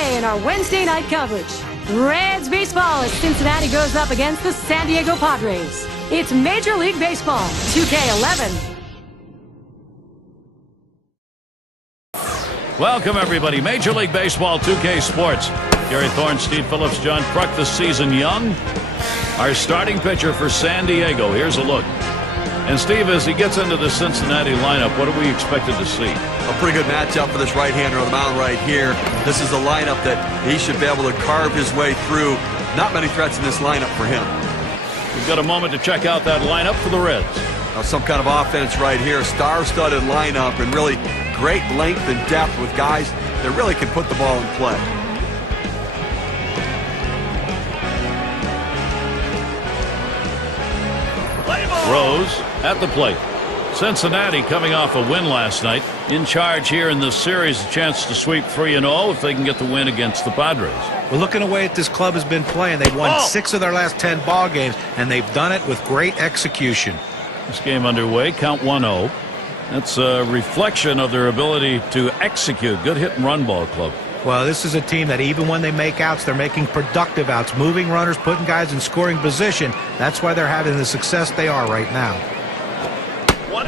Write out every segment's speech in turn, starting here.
Today in our Wednesday night coverage, Reds baseball as Cincinnati goes up against the San Diego Padres. It's Major League Baseball 2K11. Welcome, everybody. Major League Baseball 2K Sports. Gary Thorne, Steve Phillips, John Kruk this season young. Our starting pitcher for San Diego. Here's a look. And Steve, as he gets into the Cincinnati lineup, what are we expected to see? A pretty good matchup for this right-hander on the mound right here. This is a lineup that he should be able to carve his way through. Not many threats in this lineup for him. We've got a moment to check out that lineup for the Reds. Now, some kind of offense right here. Star-studded lineup and really great length and depth with guys that really can put the ball in play. Rose at the plate. Cincinnati coming off a win last night. In charge here in this series, a chance to sweep 3-0 if they can get the win against the Padres. Well, looking away at this club has been playing. They've won 6 of their last 10 ball games, and they've done it with great execution. This game underway, count 1-0. That's a reflection of their ability to execute. Good hit and run ball club. Well, this is a team that even when they make outs, they're making productive outs, moving runners, putting guys in scoring position. That's why they're having the success they are right now.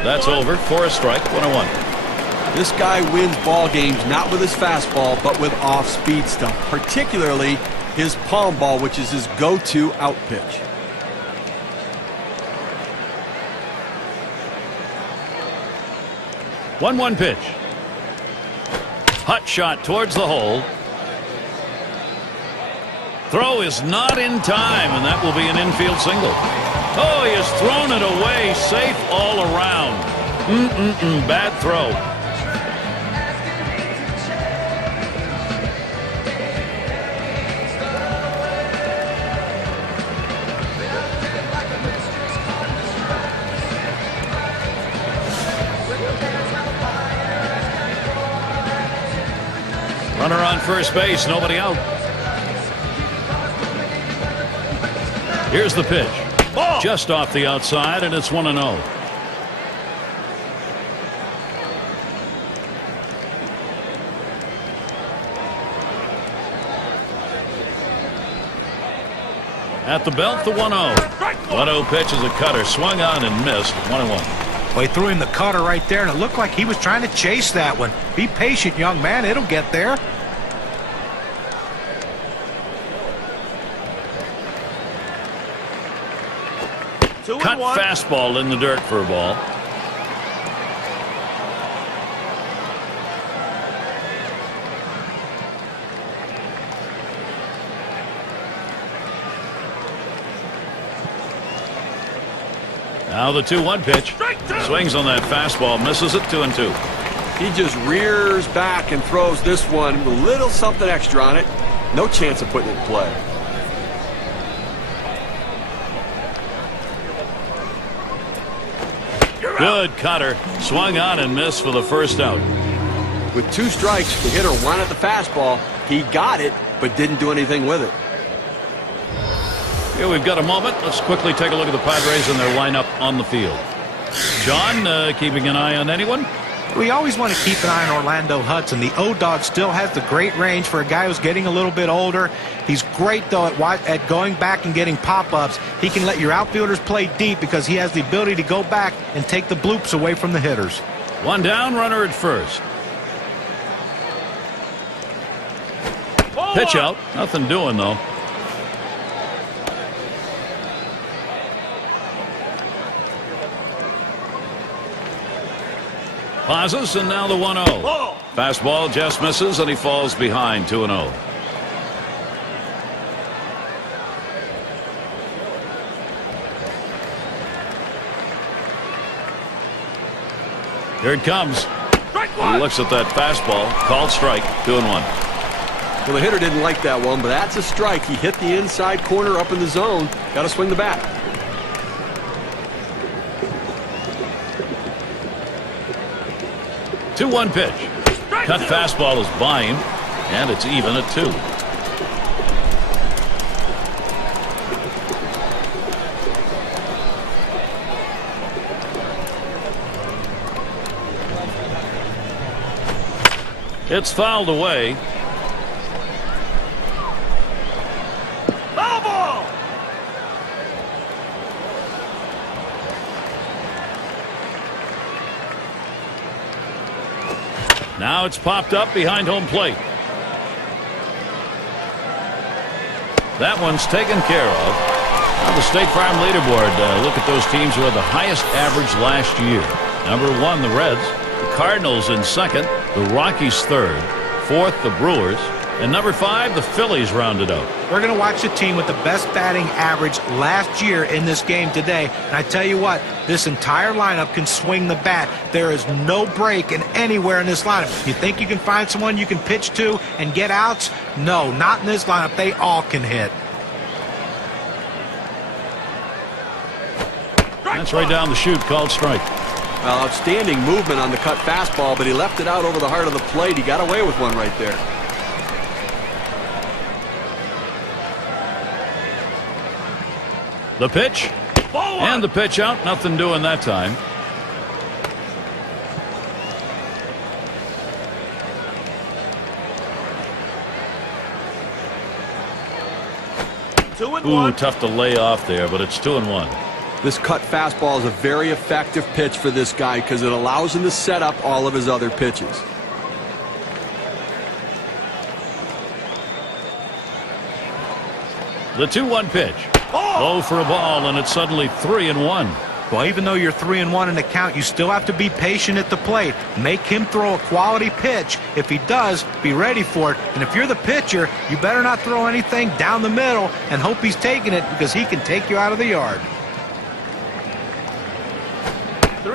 That's over for a strike, 1-1. This guy wins ball games not with his fastball, but with off-speed stuff, particularly his palm ball, which is his go-to out pitch. One pitch. Hot shot towards the hole. Throw is not in time, and that will be an infield single. Oh, he has thrown it away, safe all around. Bad throw. Runner on first base, nobody out. Here's the pitch. Ball. Just off the outside, and it's 1-0. At the belt, the 1-0. 1-0 pitch is a cutter, swung on and missed. 1-1. Well, he threw him the cutter right there, and it looked like he was trying to chase that one. Be patient, young man. It'll get there. Cut fastball in the dirt for a ball. Now the 2-1 pitch. Swings on that fastball, misses it. 2-2. He just rears back and throws this one with a little something extra on it. No chance of putting it in play. Good cutter. Swung on and missed for the first out. With 2 strikes, the hitter wanted the fastball. He got it, but didn't do anything with it. Here we've got a moment. Let's quickly take a look at the Padres and their lineup on the field. John, keeping an eye on anyone? We always want to keep an eye on Orlando Hudson. The O-Dog still has the great range for a guy who's getting a little bit older. He's great, though, at going back and getting pop-ups. He can let your outfielders play deep because he has the ability to go back and take the bloops away from the hitters. One down, runner at first. Pitch out. Nothing doing, though. Pauses, and now the 1-0. Fastball just misses, and he falls behind. 2-0. Here it comes. He looks at that fastball. Called strike. 2-1. Well, the hitter didn't like that one, but that's a strike. He hit the inside corner up in the zone. Got to swing the bat. 2-1 pitch. Cut fastball is by him, and it's even at 2. It's fouled away. now it's popped up behind home plate. That one's taken care of. On the State Farm leaderboard, look at those teams who had the highest average last year. Number 1, the Reds. The Cardinals in second. The Rockies third. Fourth, the Brewers. And number 5, the Phillies rounded out. We're going to watch the team with the best batting average last year in this game today. And I tell you what, this entire lineup can swing the bat. There is no break in anywhere in this lineup. You think you can find someone you can pitch to and get outs? No, not in this lineup. They all can hit. That's right down the chute, called strike. Well, outstanding movement on the cut fastball, but he left it out over the heart of the plate. He got away with one right there. The pitch. And the pitch out. Nothing doing that time. Ooh, tough to lay off there, but it's 2-1. This cut fastball is a very effective pitch for this guy because it allows him to set up all of his other pitches. The 2-1 pitch. Low for a ball, and it's suddenly 3-1. Well, even though you're 3-1 in the count, you still have to be patient at the plate. Make him throw a quality pitch. If he does, be ready for it. And if you're the pitcher, you better not throw anything down the middle and hope he's taking it because he can take you out of the yard.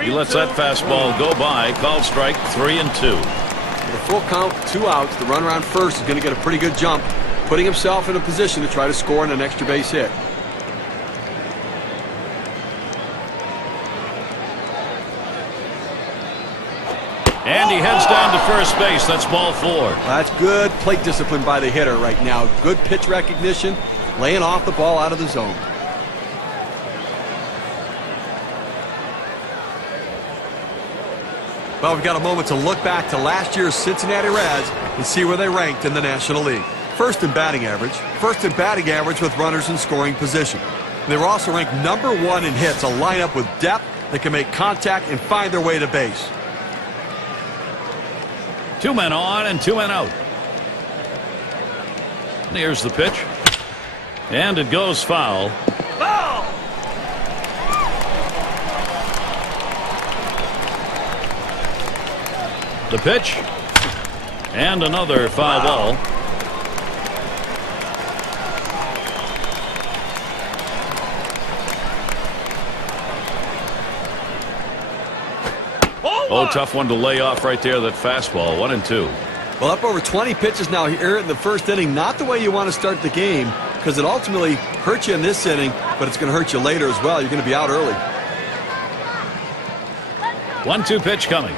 He lets that fastball go by. Called strike, 3-2. With a full count, 2 outs, the runner on first is going to get a pretty good jump, putting himself in a position to try to score on an extra base hit. And he heads down to first base. That's ball 4. That's good plate discipline by the hitter right now. Good pitch recognition, laying off the ball out of the zone. Well, we've got a moment to look back to last year's Cincinnati Reds and see where they ranked in the National League. First in batting average with runners in scoring position. They were also ranked number 1 in hits, a lineup with depth that can make contact and find their way to base. 2 men on and 2 men out. And here's the pitch. And it goes foul. The pitch. And another foul ball. Oh, tough one to lay off right there, that fastball. 1-2. Well, up over 20 pitches now here in the first inning. Not the way you want to start the game because it ultimately hurts you in this inning, but it's going to hurt you later as well. You're going to be out early. 1-2 pitch coming.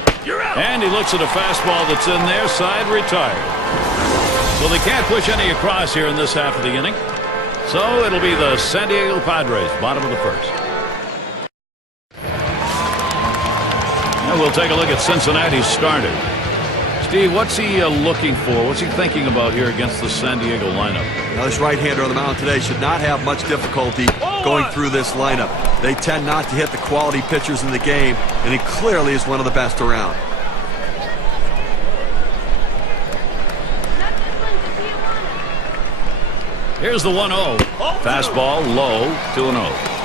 And he looks at a fastball that's in there, side retired. So they can't push any across here in this half of the inning. So it'll be the San Diego Padres, bottom of the first. And we'll take a look at Cincinnati's starter. Steve, what's he looking for? What's he thinking about here against the San Diego lineup? Now, this right-hander on the mound today should not have much difficulty going through this lineup. They tend not to hit the quality pitchers in the game, and he clearly is one of the best around. Here's the 1-0. Fastball low, 2-0.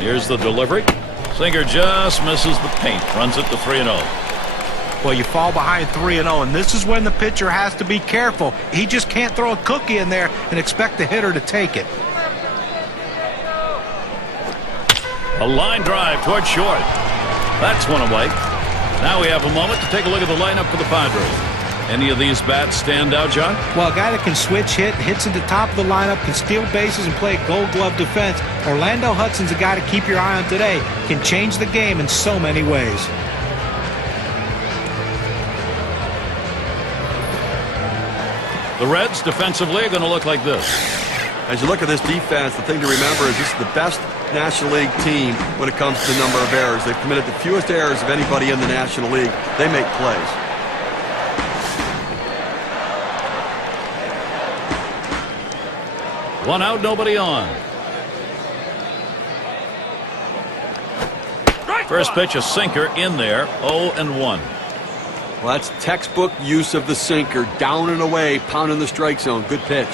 Here's the delivery. Singer just misses the paint. Runs it to 3-0. Well, you fall behind 3-0, and this is when the pitcher has to be careful. He just can't throw a cookie in there and expect the hitter to take it. A line drive toward short. That's one away. Now we have a moment to take a look at the lineup for the Padres. Any of these bats stand out, John? Well, a guy that can switch hits at the top of the lineup, can steal bases and play gold glove defense. Orlando Hudson's a guy to keep your eye on today. Can change the game in so many ways. The Reds defensively are going to look like this. As you look at this defense, the thing to remember is this is the best National League team when it comes to the number of errors. They've committed the fewest errors of anybody in the National League. They make plays. One out, nobody on. First pitch, a sinker in there. 0-1. Well, that's textbook use of the sinker. Down and away, pounding the strike zone. Good pitch.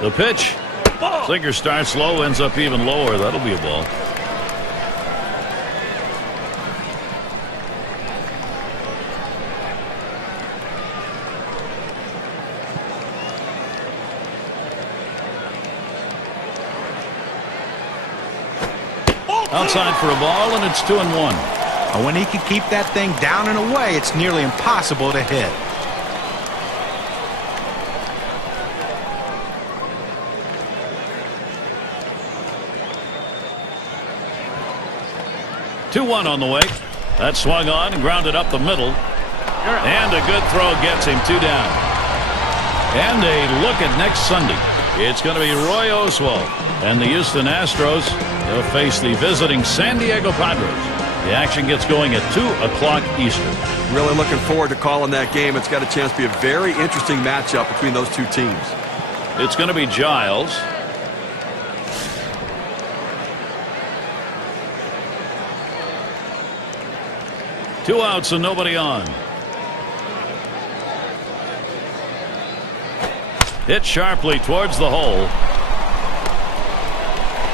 The pitch. Sinker starts low, ends up even lower. That'll be a ball. Outside for a ball, and it's 2-1. And when he can keep that thing down and away, it's nearly impossible to hit. Two-1 on the way. That swung on and grounded up the middle. And a good throw gets him 2 down. And a look at next Sunday. It's going to be Roy Oswalt and the Houston Astros. They'll face the visiting San Diego Padres. The action gets going at 2 o'clock Eastern. Really looking forward to calling that game. It's got a chance to be a very interesting matchup between those two teams. It's going to be Giles. Two outs and nobody on. Hit sharply towards the hole.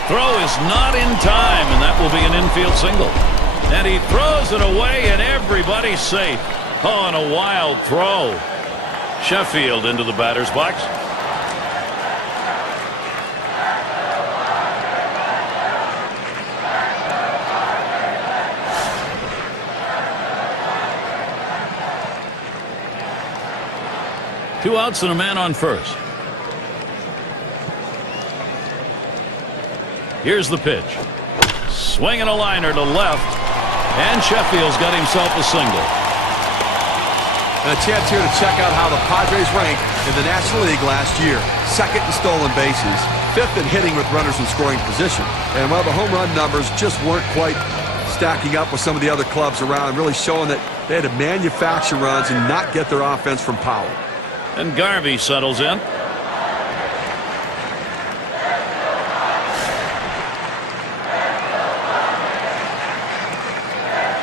Throw is not in time, and that will be an infield single. And he throws it away, and everybody's safe. Oh, and a wild throw. Sheffield into the batter's box. Two outs and a man on first. Here's the pitch. Swinging a liner to left. And Sheffield's got himself a single. And a chance here to check out how the Padres ranked in the National League last year. Second in stolen bases. Fifth in hitting with runners in scoring position. And while the home run numbers just weren't quite stacking up with some of the other clubs around, really showing that they had to manufacture runs and not get their offense from power. And Garvey settles in.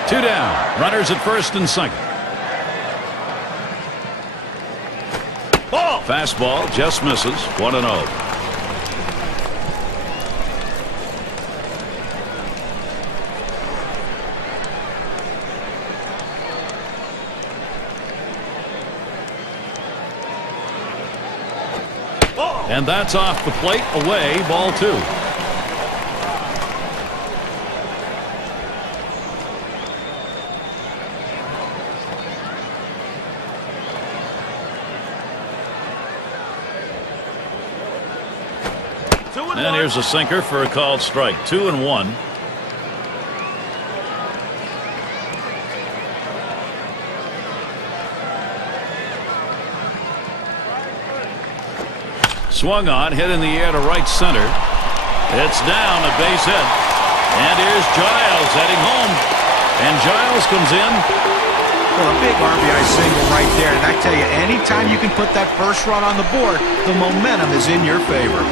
Two down. Runners at first and second. Ball. Fastball just misses. 1-0. And that's off the plate, away, ball 2. And here's a sinker for a called strike. 2-1. Swung on, hit in the air to right center. It's down, a base hit. And here's Giles heading home. And Giles comes in. Well, a big RBI single right there. And I tell you, anytime you can put that first run on the board, the momentum is in your favor.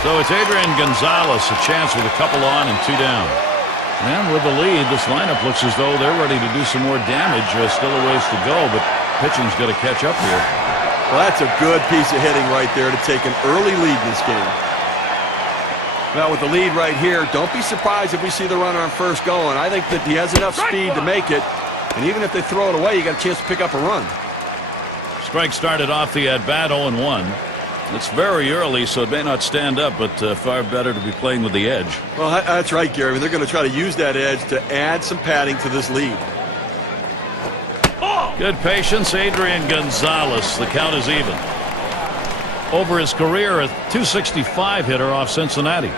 So it's Adrian Gonzalez, a chance with a couple on and 2 down. And with the lead, this lineup looks as though they're ready to do some more damage. Still a ways to go, but pitching's got to catch up here. Well, that's a good piece of hitting right there to take an early lead in this game. Now, with the lead right here, don't be surprised if we see the runner on first going. I think that he has enough speed to make it. And even if they throw it away, you got a chance to pick up a run. Strike started off the at-bat 0-1. It's very early, so it may not stand up, but far better to be playing with the edge. Well, that's right, Gary. I mean, they're going to try to use that edge to add some padding to this lead. Good patience, Adrian Gonzalez. The count is even. Over his career, a .265 hitter off Cincinnati.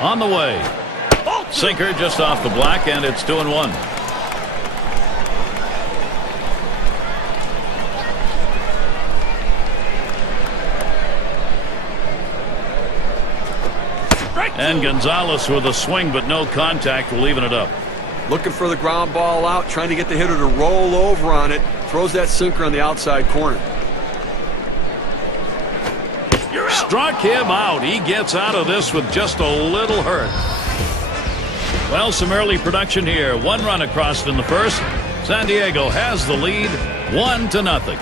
On the way. Sinker just off the black, and it's 2-1. And Gonzalez with a swing, but no contact. We'll even it up. Looking for the ground ball out, trying to get the hitter to roll over on it. Throws that sinker on the outside corner. Struck him out. He gets out of this with just a little hurt. Well, some early production here. 1 run across in the first. San Diego has the lead, 1-0.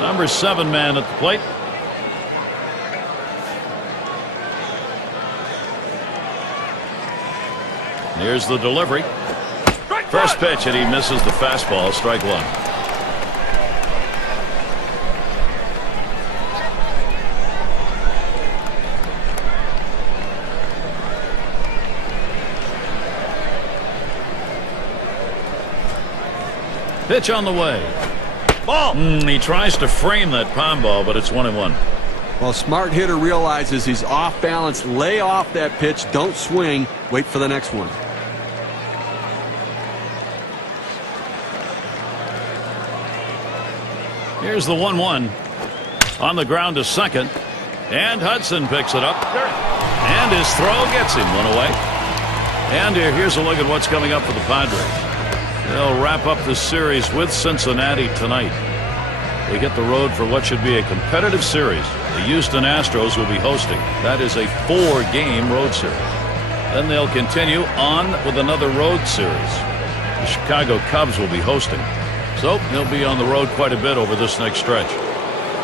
Number 7 man at the plate. Here's the delivery. First pitch, and he misses the fastball. Strike 1. Pitch on the way. Ball. He tries to frame that palm ball, but it's 1-1. Well, smart hitter realizes he's off balance. Lay off that pitch. Don't swing. Wait for the next one. Here's the 1-1. On the ground to second. And Hudson picks it up. And his throw gets him 1 away. And here's a look at what's coming up for the Padres. They'll wrap up this series with Cincinnati tonight. They get the road for what should be a competitive series. The Houston Astros will be hosting. That is a 4-game road series. Then they'll continue on with another road series. The Chicago Cubs will be hosting. So he'll be on the road quite a bit over this next stretch.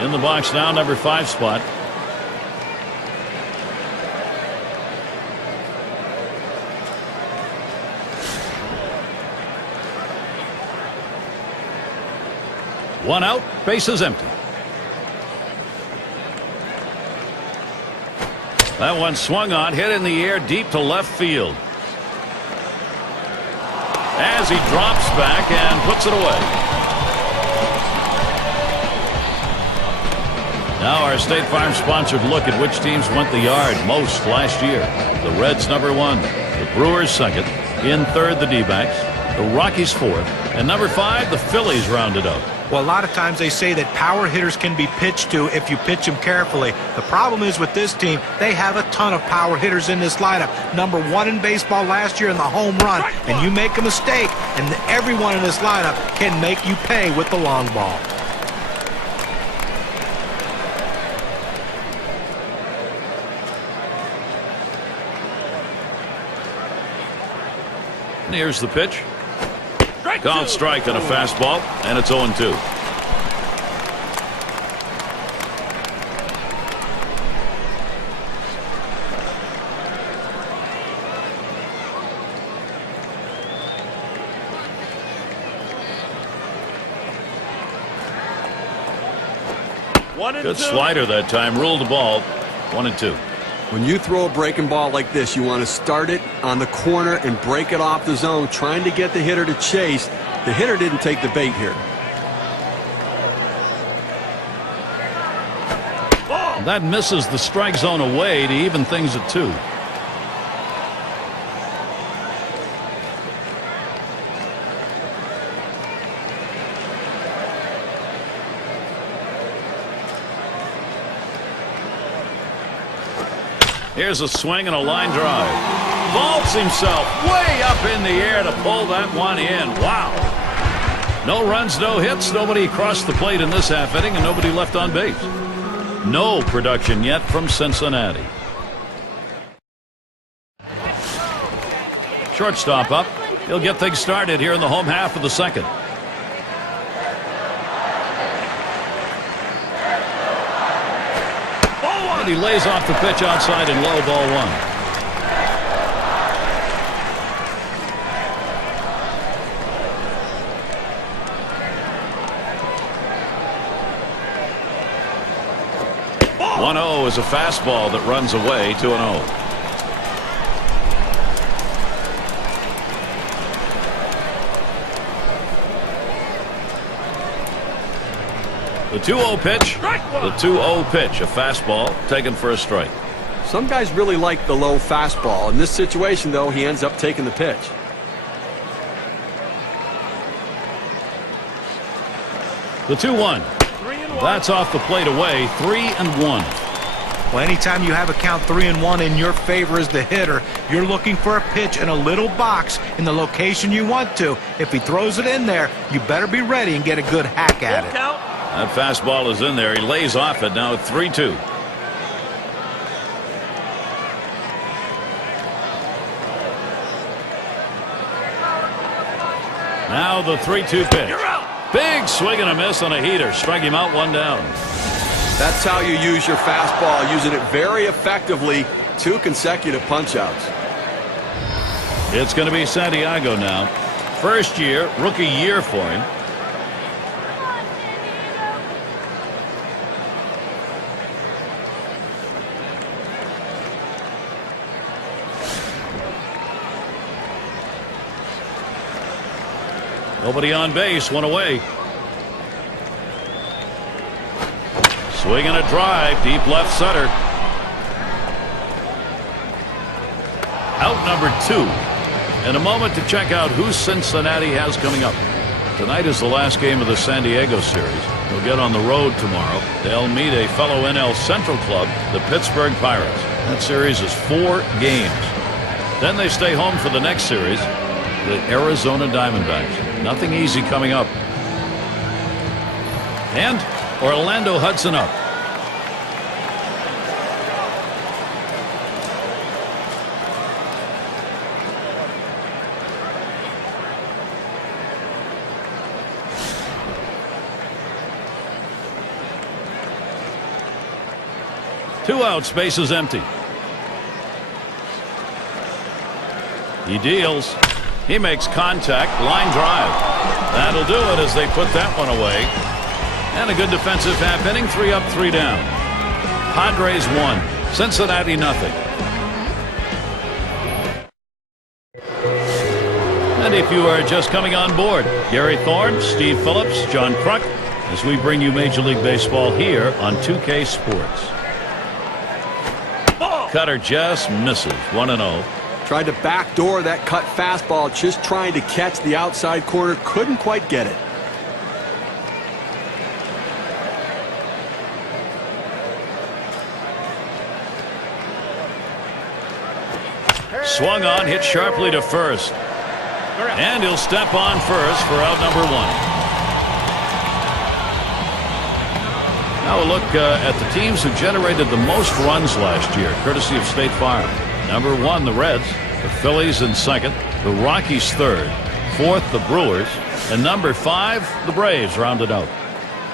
In the box now, number 5 spot. One out, bases empty. That one swung on, hit in the air deep to left field. As he drops back and puts it away. Now our State Farm sponsored look at which teams went the yard most last year. The Reds number 1, the Brewers second, in third the D-backs, the Rockies fourth, and number 5 the Phillies rounded up. Well, a lot of times they say that power hitters can be pitched to if you pitch them carefully. The problem is with this team, they have a ton of power hitters in this lineup. Number 1 in baseball last year in the home run. And you make a mistake, and everyone in this lineup can make you pay with the long ball. And here's the pitch. Called strike on a fastball, and it's 0-2. Good slider that time. Ruled the ball. 1-2. When you throw a breaking ball like this, you want to start it on the corner and break it off the zone, trying to get the hitter to chase. The hitter didn't take the bait here. That misses the strike zone away to even things at 2. Here's a swing and a line drive. Vaults himself way up in the air to pull that one in. Wow. No runs, no hits, nobody crossed the plate in this half inning, and nobody left on base. No production yet from Cincinnati. Shortstop up. He'll get things started here in the home half of the second. And he lays off the pitch outside and low, ball 1. One-0 is a fastball that runs away. 2-0. The 2-0 pitch. The 2-0 pitch. A fastball taken for a strike. Some guys really like the low fastball. In this situation, though, he ends up taking the pitch. The 2-1. That's off the plate away. 3-1. Well, anytime you have a count 3-1 in your favor as the hitter, you're looking for a pitch in a little box in the location you want to. If he throws it in there, you better be ready and get a good hack at it. That fastball is in there. He lays off it. Now 3-2. Now the 3-2 pitch. Big swing and a miss on a heater. Strike him out, 1 down. That's how you use your fastball, using it very effectively. 2 consecutive punch-outs. It's going to be Santiago now. First year, rookie year for him. Nobody on base, 1 away. Swing and a drive, deep left center. Out number 2. And a moment to check out who Cincinnati has coming up. Tonight is the last game of the San Diego series. They'll get on the road tomorrow. They'll meet a fellow NL Central club, the Pittsburgh Pirates. That series is 4 games. Then they stay home for the next series, the Arizona Diamondbacks. Nothing easy coming up. And Orlando Hudson up. Two outs, bases empty. He deals. He makes contact. Line drive. That'll do it as they put that one away. And a good defensive half inning. 3 up, 3 down. Padres 1. Cincinnati nothing. And if you are just coming on board, Gary Thorne, Steve Phillips, John Kruk, as we bring you Major League Baseball here on 2K Sports. Cutter just misses. 1-0. Tried to backdoor that cut fastball, just trying to catch the outside corner. Couldn't quite get it. Swung on, hit sharply to first. And he'll step on first for out number 1. Now a look at the teams who generated the most runs last year, courtesy of State Farm. Number 1, the Reds. The Phillies in second. The Rockies third. Fourth, the Brewers. And number 5, the Braves rounded out.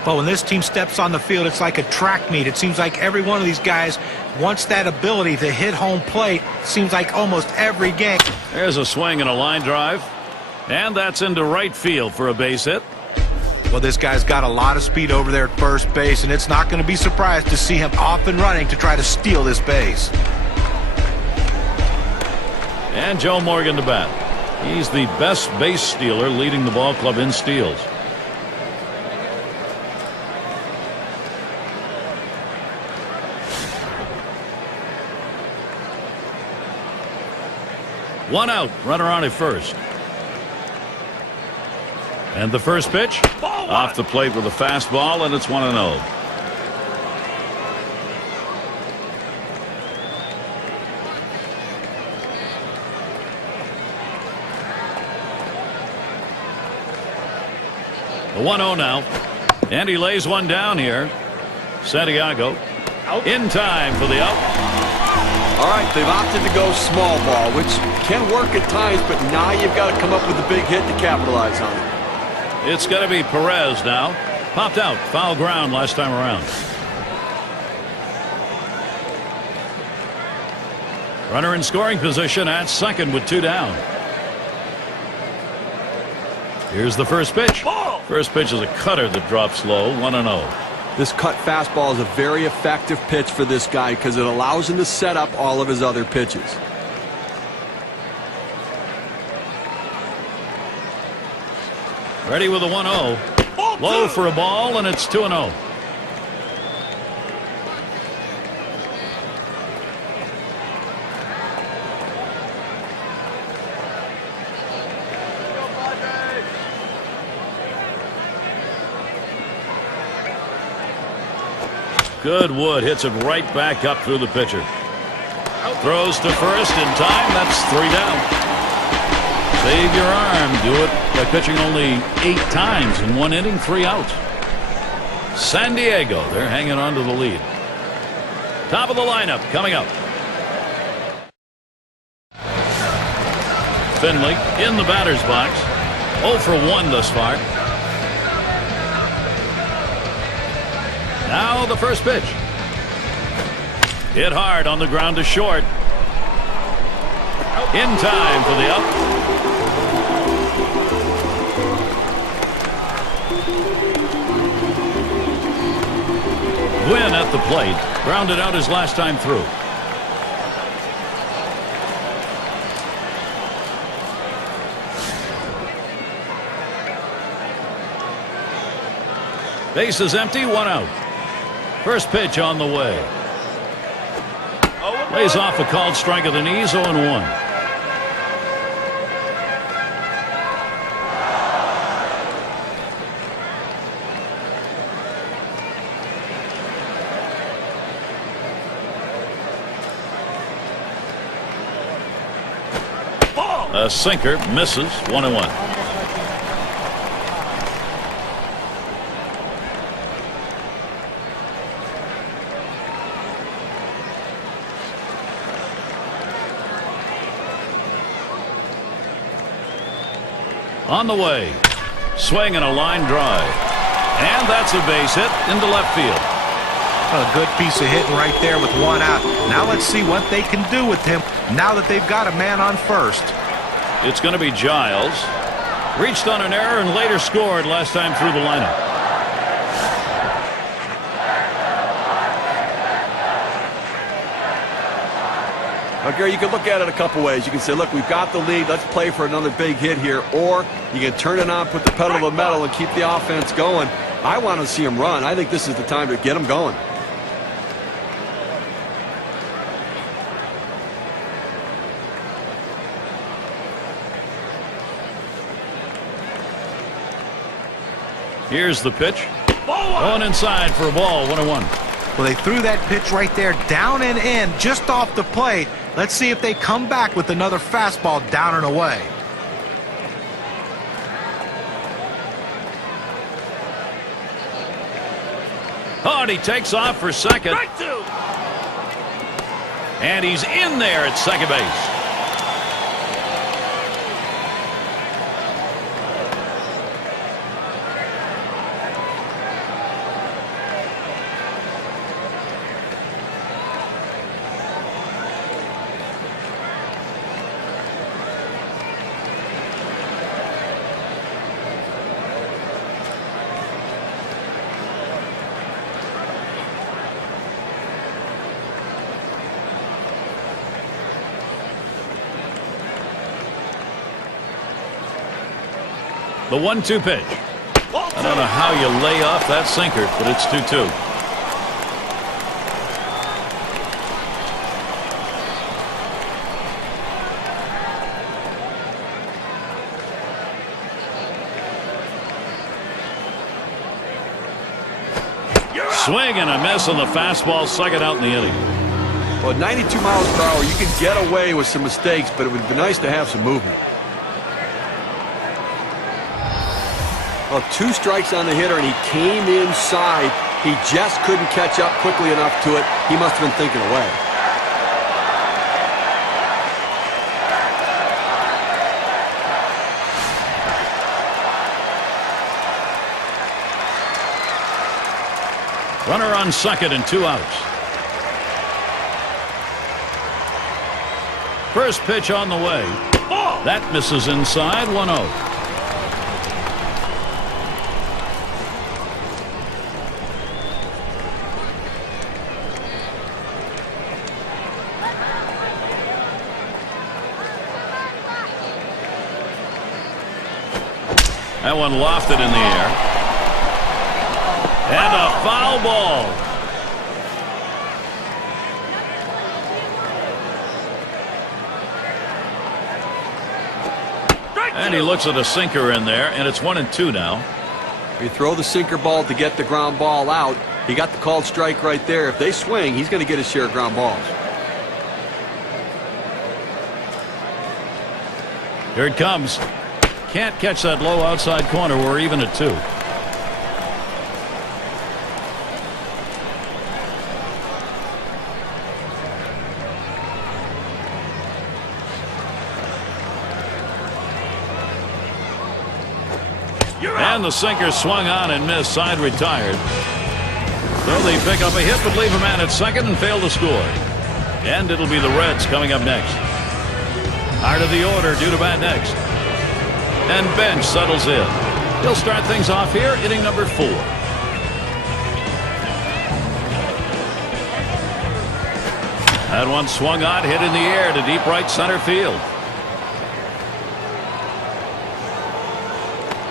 Well, when this team steps on the field, it's like a track meet. It seems like every one of these guys wants that ability to hit home plate. It seems like almost every game. There's a swing and a line drive. And that's into right field for a base hit. Well, this guy's got a lot of speed over there at first base, and it's not going to be surprised to see him off and running to try to steal this base. And Joe Morgan to bat. He's the best base stealer, leading the ball club in steals. One out, runner on at first. And the first pitch off the plate with a fastball, and it's 1-0. The 1-0 now, and he lays one down here. Santiago in time for the out. All right, they've opted to go small ball, which can work at times, but now you've got to come up with a big hit to capitalize on it. It's going to be Perez now. Popped out. Foul ground last time around. Runner in scoring position at second with 2 down. Here's the first pitch. First pitch is a cutter that drops low. 1-0. This cut fastball is a very effective pitch for this guy because it allows him to set up all of his other pitches. Ready with a 1-0. Low for a ball, and it's 2-0. Good wood. Hits it right back up through the pitcher. Throws to first in time. That's 3 down. Save your arm. Do it by pitching only 8 times in 1 inning, 3 outs. San Diego, they're hanging on to the lead. Top of the lineup coming up. Finley in the batter's box. 0 for 1 thus far. Now the first pitch. Hit hard on the ground to short. In time for the up. Gwynn at the plate. Grounded out his last time through. Base is empty, 1 out. First pitch on the way. Lays off a called strike at the knees, 0-1. A sinker misses, 1-1. On the way. Swing and a line drive. And that's a base hit into left field. A good piece of hitting right there with 1 out. Now let's see what they can do with him now that they've got a man on first. It's going to be Giles. Reached on an error and later scored last time through the lineup. Now, Gary, you can look at it a couple ways. You can say, look, we've got the lead. Let's play for another big hit here. Or you can turn it on, put the pedal to the metal, and keep the offense going. I want to see him run. I think this is the time to get him going. Here's the pitch. Going inside for a ball, 1-1. Well, they threw that pitch right there down and in just off the plate. Let's see if they come back with another fastball down and away. Oh, and he takes off for second. And he's in there at second base. The 1-2 pitch. I don't know how you lay off that sinker, but it's 2-2. Swing and a miss on the fastball, second out in the inning. Well, 92 miles per hour, you can get away with some mistakes, but it would be nice to have some movement. Well, 2 strikes on the hitter, and he came inside. He just couldn't catch up quickly enough to it. He must have been thinking away. Runner on second and 2 outs. First pitch on the way. That misses inside, 1-0. That one lofted in the air. And a foul ball. And he looks at a sinker in there, and it's 1-2 now. You throw the sinker ball to get the ground ball out. He got the called strike right there. If they swing, he's going to get his share of ground balls. Here it comes. Can't catch that low outside corner. We're even at 2. And the sinker swung on and missed. Side retired. So they pick up a hit but leave a man at second and fail to score. And it'll be the Reds coming up next. Heart of the order due to bat next. And Bench settles in. He'll start things off here, inning number 4. That one swung on, hit in the air to deep right center field.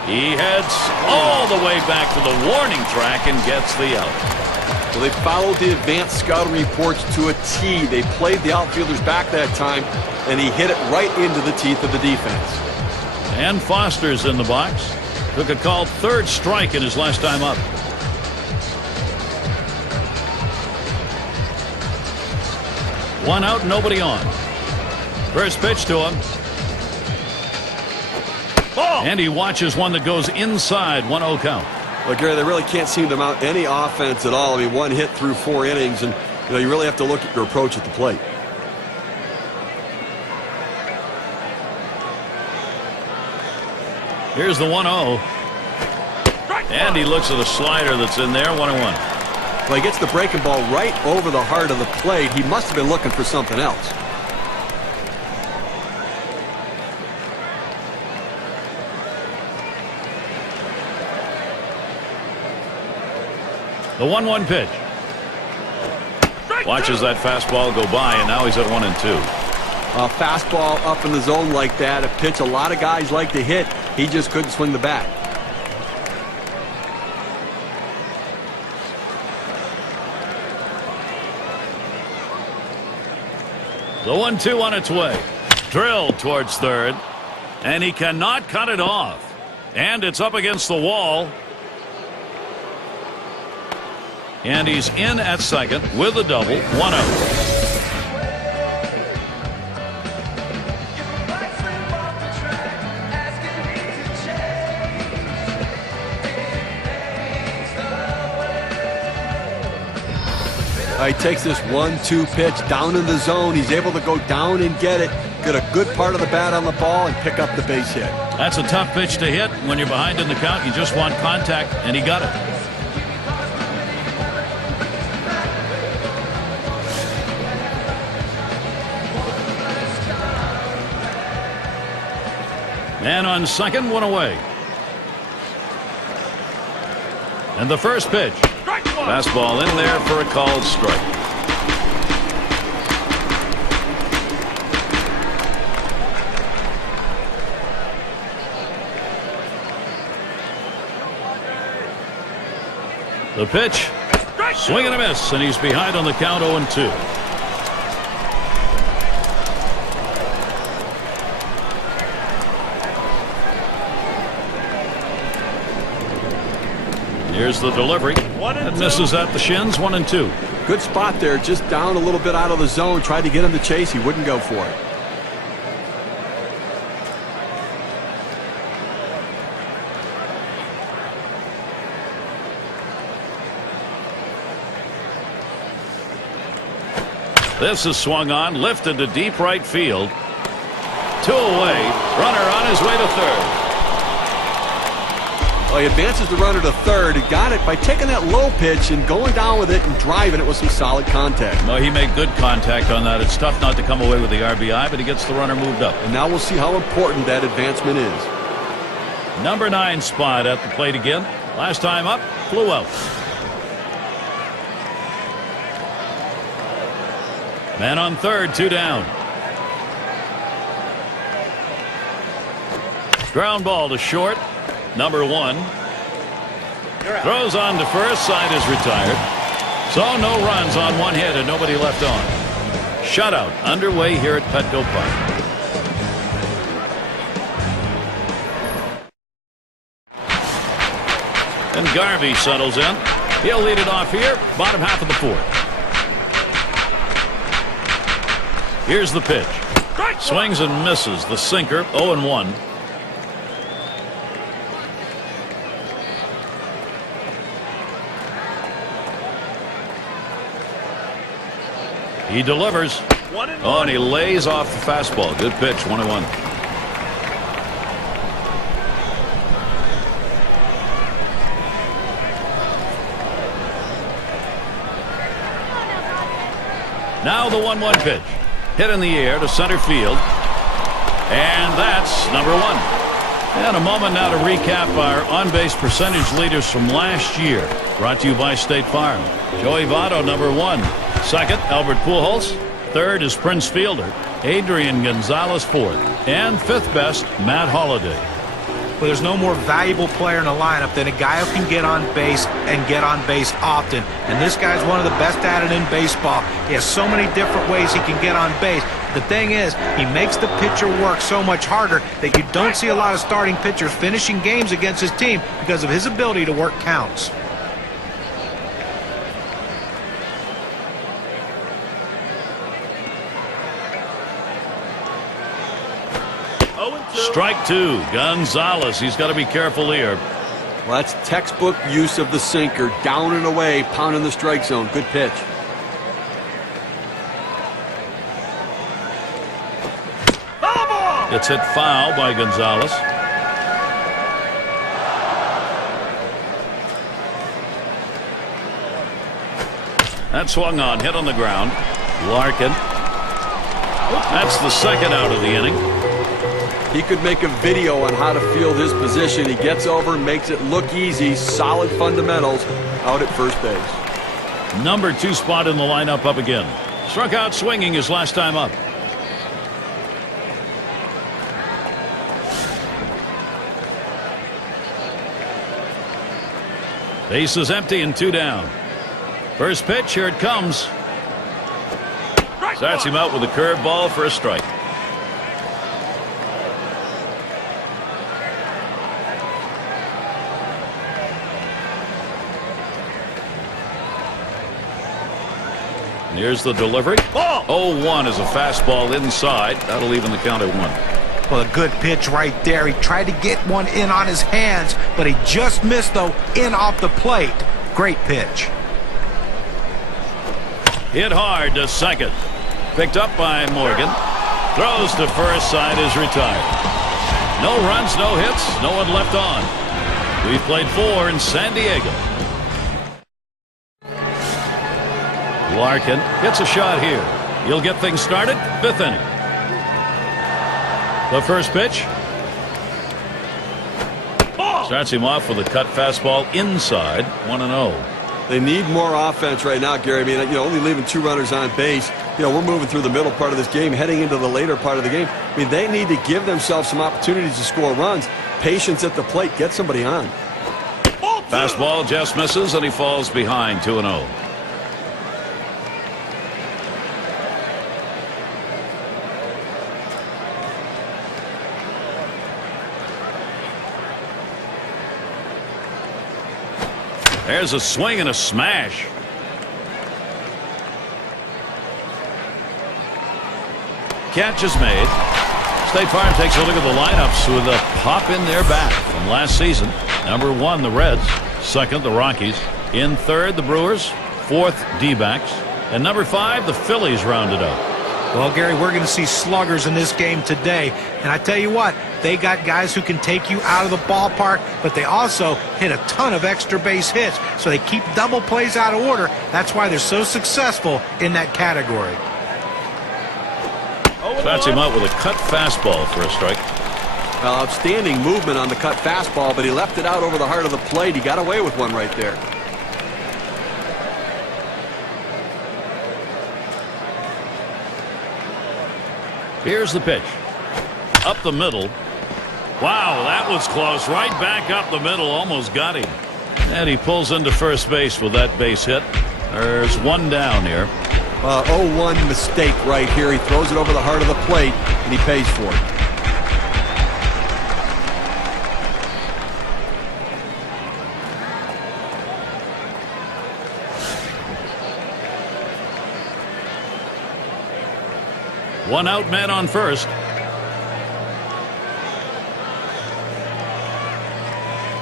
He heads all the way back to the warning track and gets the out. Well, they followed the advanced scouting reports to a T. They played the outfielders back that time, and he hit it right into the teeth of the defense. And Foster's in the box. Took a called third strike in his last time up. One out, nobody on. First pitch to him. And he watches one that goes inside. 1-0 count. Well, Gary, they really can't seem to mount any offense at all. I mean, one hit through 4 innings, and you really have to look at your approach at the plate. Here's the 1-0. And he looks at a slider that's in there. 1-1. Well, he gets the breaking ball right over the heart of the plate. He must have been looking for something else. The 1-1 pitch. Watches that fastball go by, and now he's at 1-2. A fastball up in the zone like that, a pitch a lot of guys like to hit. He just couldn't swing the bat. The 1-2 on its way. Drilled towards third. And he cannot cut it off. And it's up against the wall. And he's in at second with a double. 1-0. He takes this 1-2 pitch down in the zone. He's able to go down and get it, get a good part of the bat on the ball, and pick up the base hit. That's a tough pitch to hit when you're behind in the count. You just want contact, and he got it. Man on second, one away. And the first pitch. Fastball in there for a called strike. The pitch. Swing and a miss, and he's behind on the count 0-2. Here's the delivery. That misses at the shins. 1-2. Good spot there. Just down a little bit out of the zone. Tried to get him to chase. He wouldn't go for it. This is swung on, lifted to deep right field. 2 away. Runner on his way to third. Well, he advances the runner to third. He got it by taking that low pitch and going down with it and driving it with some solid contact. No, he made good contact on that. It's tough not to come away with the RBI, but he gets the runner moved up. And now we'll see how important that advancement is. Number 9 spot at the plate again. Last time up, flew out. Man on third, 2 down. Ground ball to short. Number 1. Throws on to first. Side is retired. So no runs on 1 hit and nobody left on. Shutout underway here at Petco Park. And Garvey settles in. He'll lead it off here, bottom half of the fourth. Here's the pitch. Swings and misses. The sinker, 0-1. He delivers. Oh, and he lays off the fastball. Good pitch, 1-1. Now the 1-1 pitch. Hit in the air to center field. And that's number 1. And a moment now to recap our on-base percentage leaders from last year. Brought to you by State Farm. Joey Votto, number 1. Second, Albert Pujols. Third is Prince Fielder. Adrian Gonzalez, fourth. And fifth best, Matt Holliday. Well, there's no more valuable player in a lineup than a guy who can get on base and get on base often. And this guy's one of the best at it in baseball. He has so many different ways he can get on base. The thing is, he makes the pitcher work so much harder that you don't see a lot of starting pitchers finishing games against his team because of his ability to work counts. Strike 2. Gonzalez. He's got to be careful here. Well, that's textbook use of the sinker. Down and away, pounding the strike zone. Good pitch. Gets hit foul by Gonzalez. That swung on, hit on the ground. Larkin. That's the second out of the inning. He could make a video on how to field his position. He gets over, makes it look easy. Solid fundamentals out at first base. Number 2 spot in the lineup up again. Struck out swinging his last time up. Base is empty and 2 down. First pitch, here it comes. Starts him out with a curveball for a strike. Here's the delivery. 0-1 is a fastball inside. That'll even the count at 1. Well, a good pitch right there. He tried to get one in on his hands, but he just missed, though, in off the plate. Great pitch. Hit hard to second. Picked up by Morgan. Throws to first, side is retired. No runs, no hits, no one left on. We've played 4 in San Diego. Larkin gets a shot here. He'll get things started. 5th inning. The first pitch. Starts him off with a cut fastball inside. 1-0. They need more offense right now, Gary. I mean, only leaving 2 runners on base. We're moving through the middle part of this game, heading into the later part of the game. I mean, they need to give themselves some opportunities to score runs. Patience at the plate. Get somebody on. Fastball just misses, and he falls behind. 2-0. There's a swing and a smash. Catch is made. State Farm takes a look at the lineups with a pop in their back from last season. Number 1, the Reds. Second, the Rockies. In third, the Brewers. Fourth, D-backs. And number 5, the Phillies rounded up. Well, Gary, we're going to see sluggers in this game today. And I tell you what, they got guys who can take you out of the ballpark, but they also hit a ton of extra base hits. So they keep double plays out of order. That's why they're so successful in that category. Bats him out with a cut fastball for a strike. Outstanding movement on the cut fastball, but he left it out over the heart of the plate. He got away with one right there. Here's the pitch. Up the middle. Wow, that was close. Right back up the middle. Almost got him. And he pulls into first base with that base hit. There's 1 down here. 0-1 mistake right here. He throws it over the heart of the plate, and he pays for it. One out, man on first.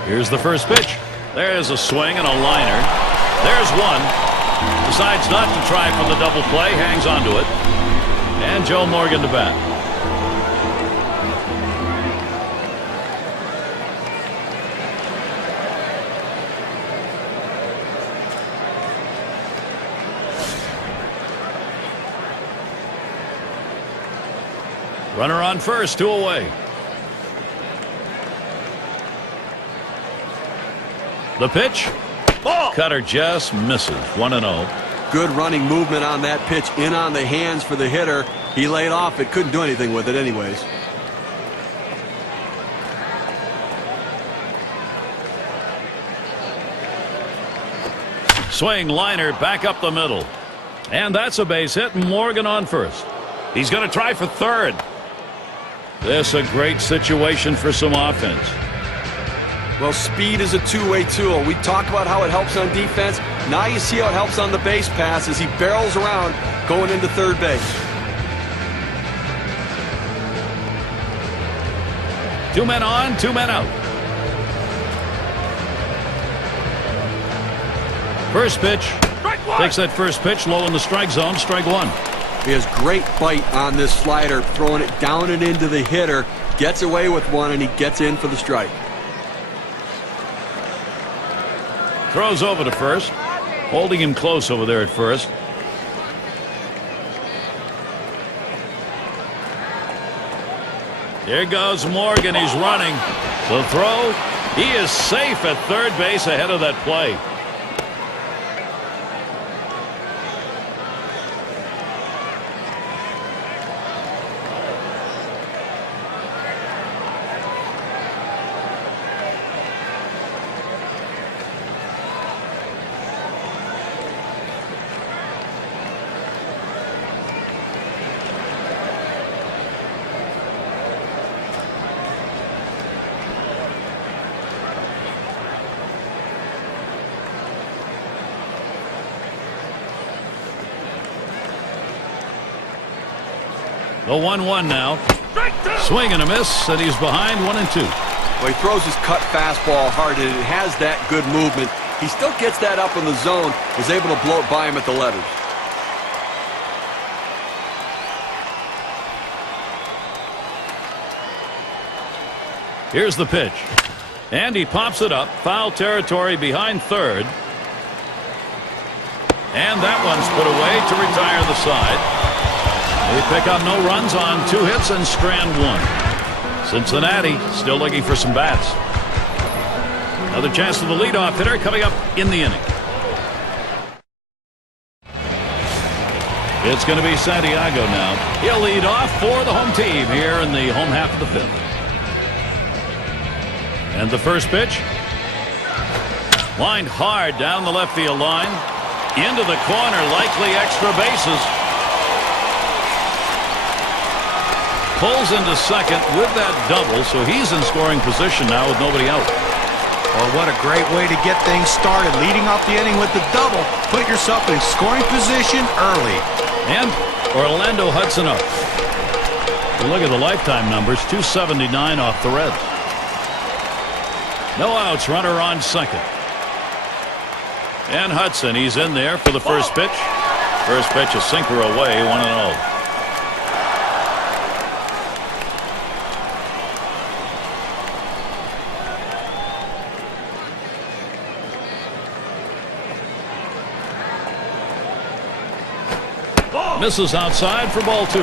Here's the first pitch. There's a swing and a liner. There's one. Decides not to try for the double play. Hangs on to it. And Joe Morgan to bat. Runner on first, 2 away. The pitch. Ball. Cutter just misses. 1-0. Good running movement on that pitch, in on the hands for the hitter. He laid off it, couldn't do anything with it anyways. Swing, liner, back up the middle. And that's a base hit. Morgan on first. He's going to try for third. This a great situation for some offense. Well, speed is a two-way tool. We talk about how it helps on defense. Now you see how it helps on the base pass as he barrels around going into third base. 2 men on, 2 men out. First pitch. Takes that first pitch low in the strike zone. Strike one. He has great bite on this slider, throwing it down and into the hitter. Gets away with one, and he gets in for the strike. Throws over to first. Holding him close over there at first. Here goes Morgan. He's running. The throw. He is safe at third base ahead of that play. The 1-1 now. Swing and a miss, and he's behind 1-2. Well, he throws his cut fastball hard, and it has that good movement. He still gets that up in the zone, is able to blow it by him at the letters. Here's the pitch. And he pops it up. Foul territory behind third. And that one's put away to retire the side. They pick up no runs on 2 hits and strand 1. Cincinnati still looking for some bats. Another chance for the leadoff hitter coming up in the inning. It's going to be Santiago now. He'll lead off for the home team here in the home half of the 5th. And the first pitch. Lined hard down the left field line. Into the corner, likely extra bases. Pulls into second with that double, so he's in scoring position now with nobody out. Oh, what a great way to get things started. Leading off the inning with the double. Put yourself in scoring position early. And Orlando Hudson up. Look at the lifetime numbers, 279 off the Reds. No outs, runner on second. And Hudson, he's in there for the first pitch. First pitch, a sinker away, 1-0. Misses outside for ball 2.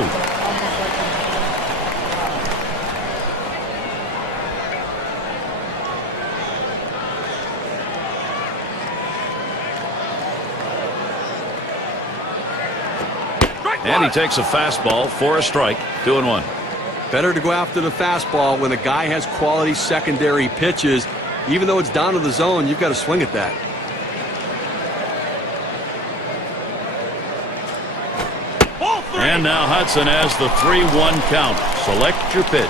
And he takes a fastball for a strike. 2-1. Better to go after the fastball when a guy has quality secondary pitches. Even though it's down to the zone, you've got to swing at that. And now Hudson has the 3-1 count. Select your pitch.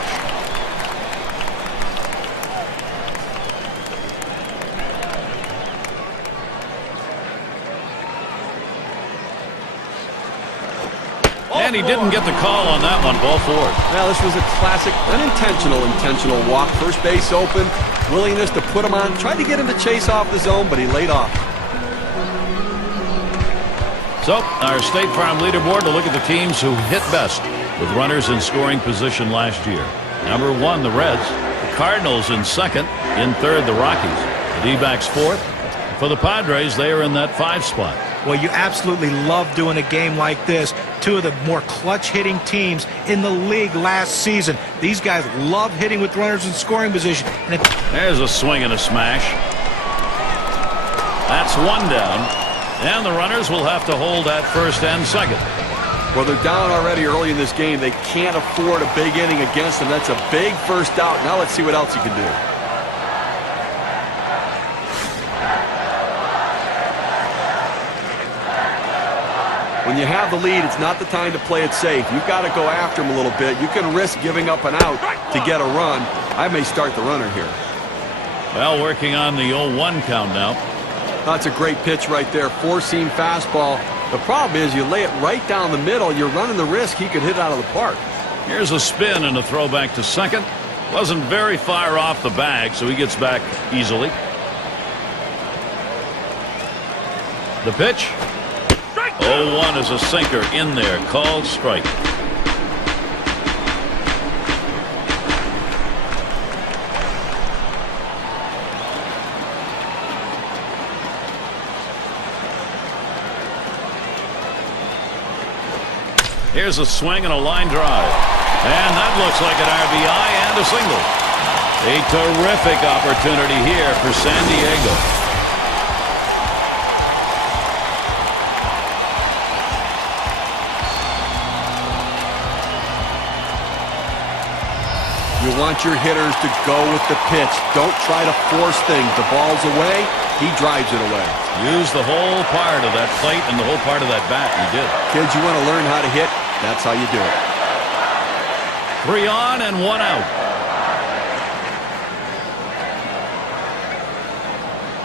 And he didn't get the call on that one. Ball 4. Now, this was a classic intentional walk. First base open, willingness to put him on. Tried to get him to chase off the zone, but he laid off. So, our State Farm leaderboard to look at the teams who hit best with runners in scoring position last year. Number 1, the Reds. The Cardinals in second. In third, the Rockies. The D-backs fourth. For the Padres, they are in that 5 spot. Well, you absolutely love doing a game like this. Two of the more clutch-hitting teams in the league last season. These guys love hitting with runners in scoring position. And there's a swing and a smash. That's 1 down. And the runners will have to hold at first and second. Well, they're down already early in this game. They can't afford a big inning against them. That's a big first out. Now let's see what else he can do. When you have the lead, it's not the time to play it safe. You've got to go after him a little bit. You can risk giving up an out to get a run. I may start the runner here. Well, working on the 0-1 count now. That's a great pitch right there. Four-seam fastball. The problem is you lay it right down the middle. You're running the risk he could hit out of the park. Here's a spin and a throw back to second. Wasn't very far off the bag, so he gets back easily. The pitch. 0-1 is a sinker in there. Called strike. Here's a swing and a line drive. And that looks like an RBI and a single. A terrific opportunity here for San Diego. You want your hitters to go with the pitch. Don't try to force things. The ball's away. He drives it away. Use the whole part of that plate and the whole part of that bat. He did. Kids, you want to learn how to hit? That's how you do it. 3 on and 1 out.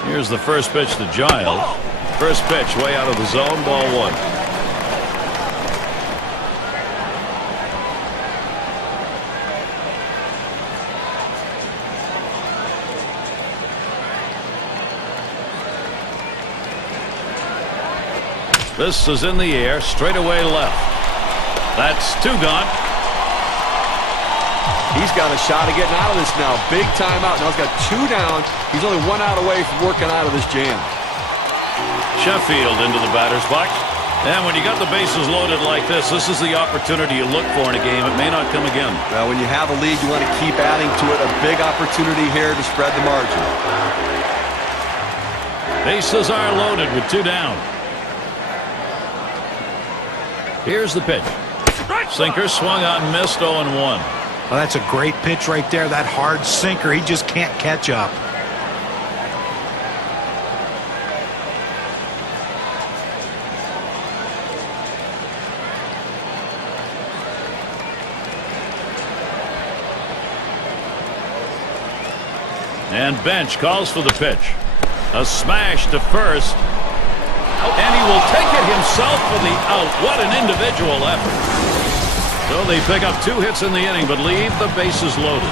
Here's the first pitch to Giles. First pitch way out of the zone. Ball 1. This is in the air, straight away left. That's 2 gone. He's got a shot of getting out of this now. Big timeout. Now he's got 2 down. He's only 1 out away from working out of this jam. Sheffield into the batter's box. And when you got the bases loaded like this is the opportunity you look for in a game. It may not come again. Well, when you have a lead, you want to keep adding to it. A big opportunity here to spread the margin. Bases are loaded with 2 down. Here's the pitch. Sinker swung on, missed. 0-1. Well, that's a great pitch right there. That hard sinker. He just can't catch up. And Bench calls for the pitch. A smash to first. And he will take it himself for the out. What an individual effort. So they pick up 2 hits in the inning, but leave the bases loaded.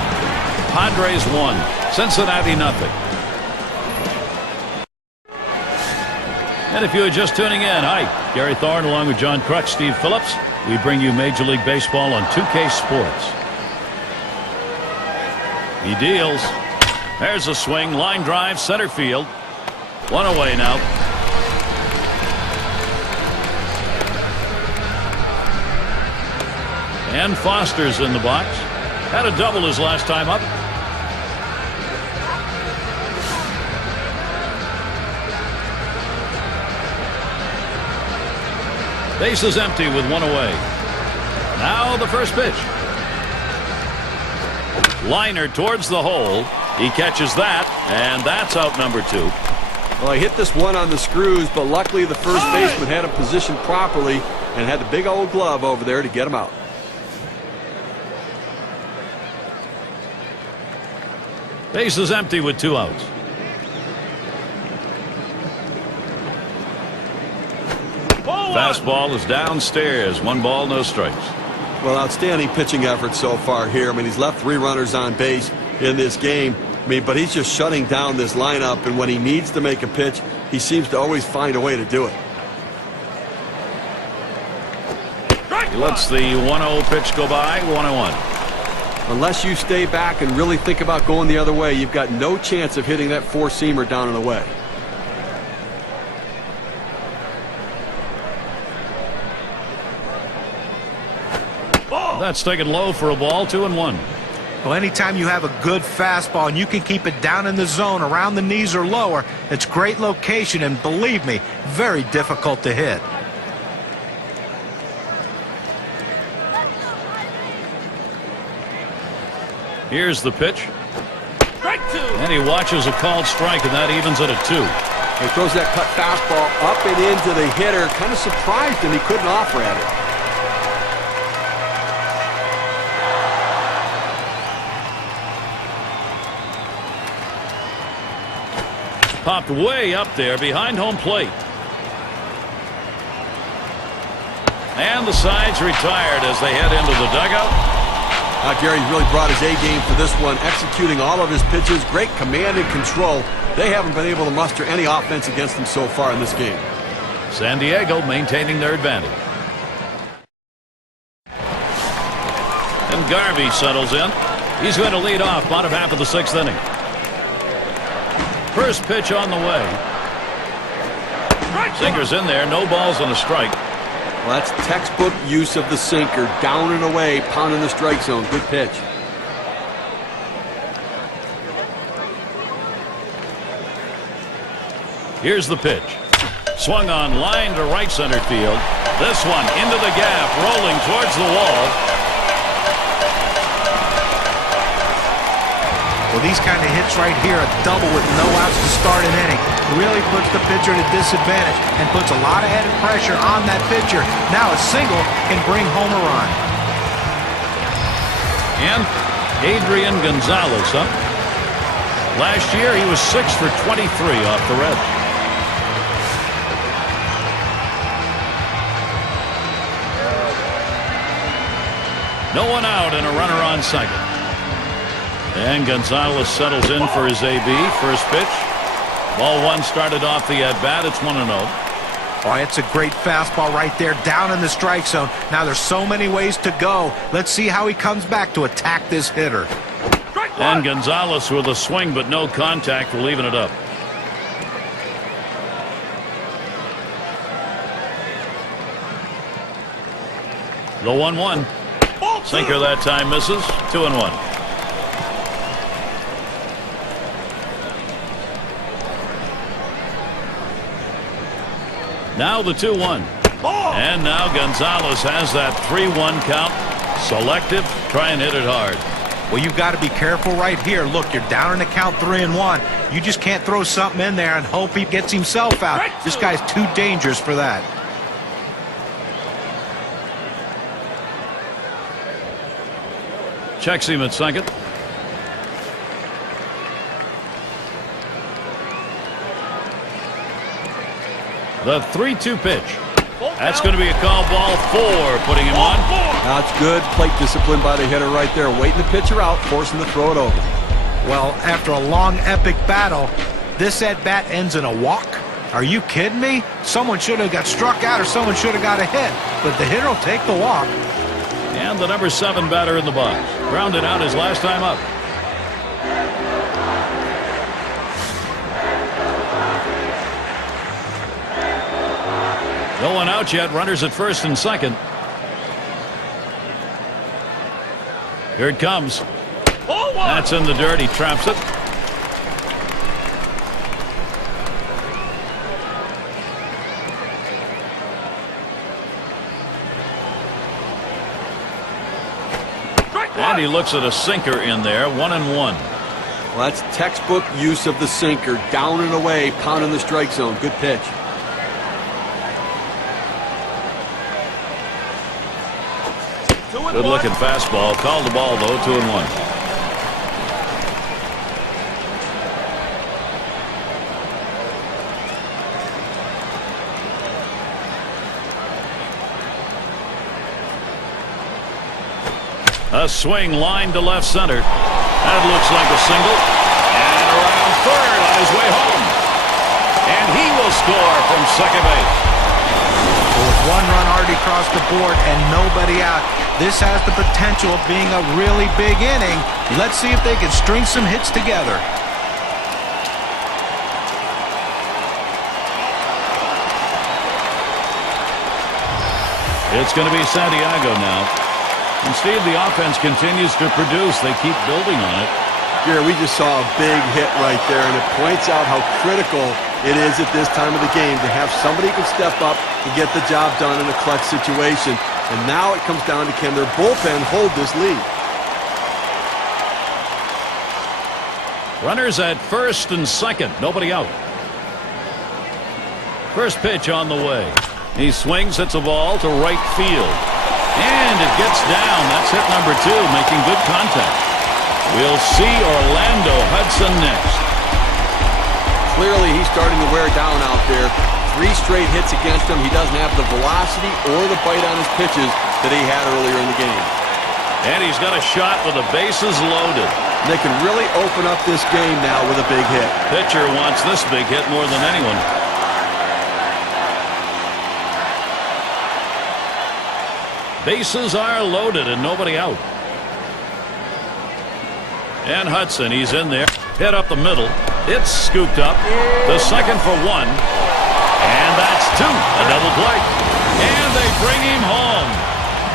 Padres 1, Cincinnati nothing. And if you are just tuning in, hi, Gary Thorne along with John Crutch, Steve Phillips. We bring you Major League Baseball on 2K Sports. He deals. There's a swing, line drive, center field. 1 away now. And Foster's in the box. Had a double his last time up. Base is empty with 1 away. Now the first pitch. Liner towards the hole. He catches that, and that's out number 2. Well, I hit this one on the screws, but luckily the first baseman had him positioned properly and had the big old glove over there to get him out. Base is empty with 2 outs. Fastball is downstairs. 1 ball, no strikes. Well, outstanding pitching effort so far here. I mean, he's left 3 runners on base in this game. I mean, but he's just shutting down this lineup, and when he needs to make a pitch, he seems to always find a way to do it. He lets the 1-0 pitch go by. 1-1. Unless you stay back and really think about going the other way, you've got no chance of hitting that 4-seamer down and away. That's taken low for a ball. 2-1. Well, anytime you have a good fastball and you can keep it down in the zone around the knees or lower, it's great location, and believe me, very difficult to hit. Here's the pitch. And he watches a called strike, and that evens it at 2. He throws that cut fastball up and into the hitter. Kind of surprised him he couldn't offer at it. Popped way up there behind home plate. And the side's retired as they head into the dugout. Gary's really brought his A game for this one, executing all of his pitches. Great command and control. They haven't been able to muster any offense against him so far in this game. San Diego maintaining their advantage. And Garvey settles in. He's going to lead off bottom half of the 6th inning. First pitch on the way. Sinker's in there. No balls and a strike. Well, that's textbook use of the sinker. Down and away, pounding the strike zone. Good pitch. Here's the pitch. Swung on line to right center field. This one into the gap, rolling towards the wall. Well, these kind of hits right here, a double with no outs to start an inning, really puts the pitcher at a disadvantage and puts a lot of added pressure on that pitcher. Now a single can bring home a run. And Adrian Gonzalez up. Last year he was 6 for 23 off the Reds. No one out and a runner on second. And Gonzalez settles in for his AB. First pitch. Ball 1 started off the at-bat. It's 1-0. Oh, it's a great fastball right there down in the strike zone. Now there's so many ways to go. Let's see how he comes back to attack this hitter. And Gonzalez with a swing but no contact. We're leaving it up. The 1-1. Sinker that time misses. 2-1. Now the 2-1. And now Gonzalez has that 3-1 count. Selective. Try and hit it hard. Well, you've got to be careful right here. Look, you're down in the count 3-1. You just can't throw something in there and hope he gets himself out. This guy's too dangerous for that. Checks him at second. The 3-2 pitch. That's going to be a call, ball 4, putting him on. That's good plate discipline by the hitter right there. Waiting the pitcher out, forcing to throw it over. Well, after a long, epic battle, this at-bat ends in a walk. Are you kidding me? Someone should have got struck out or someone should have got a hit. But the hitter will take the walk. And the number 7 batter in the box. Grounded out his last time up. No one out yet. Runners at first and second. Here it comes. That's in the dirt. He traps it. And he looks at a sinker in there. 1-1. Well, that's textbook use of the sinker. Down and away, pounding the strike zone. Good pitch. Good looking fastball. Called the ball though. 2-1. A swing line to left center. That looks like a single. And around third on his way home. And he will score from second base. With one run already across the board and nobody out, this has the potential of being a really big inning. Let's see if they can string some hits together. It's going to be Santiago now. And Steve, the offense continues to produce. They keep building on it. Gary, we just saw a big hit right there, and it points out how critical it is at this time of the game to have somebody who can step up and get the job done in a clutch situation. And now it comes down to, can their bullpen hold this lead? Runners at first and second. Nobody out. First pitch on the way. He swings, hits a ball to right field. And it gets down. That's hit number 2, making good contact. We'll see Orlando Hudson next. Clearly, he's starting to wear down out there. 3 straight hits against him. He doesn't have the velocity or the bite on his pitches that he had earlier in the game. And he's got a shot with the bases loaded. They can really open up this game now with a big hit. Pitcher wants this big hit more than anyone. Bases are loaded and nobody out. And Hudson, he's in there. Hit up the middle. It's scooped up. The second for 1. And that's 2. A double play. And they bring him home.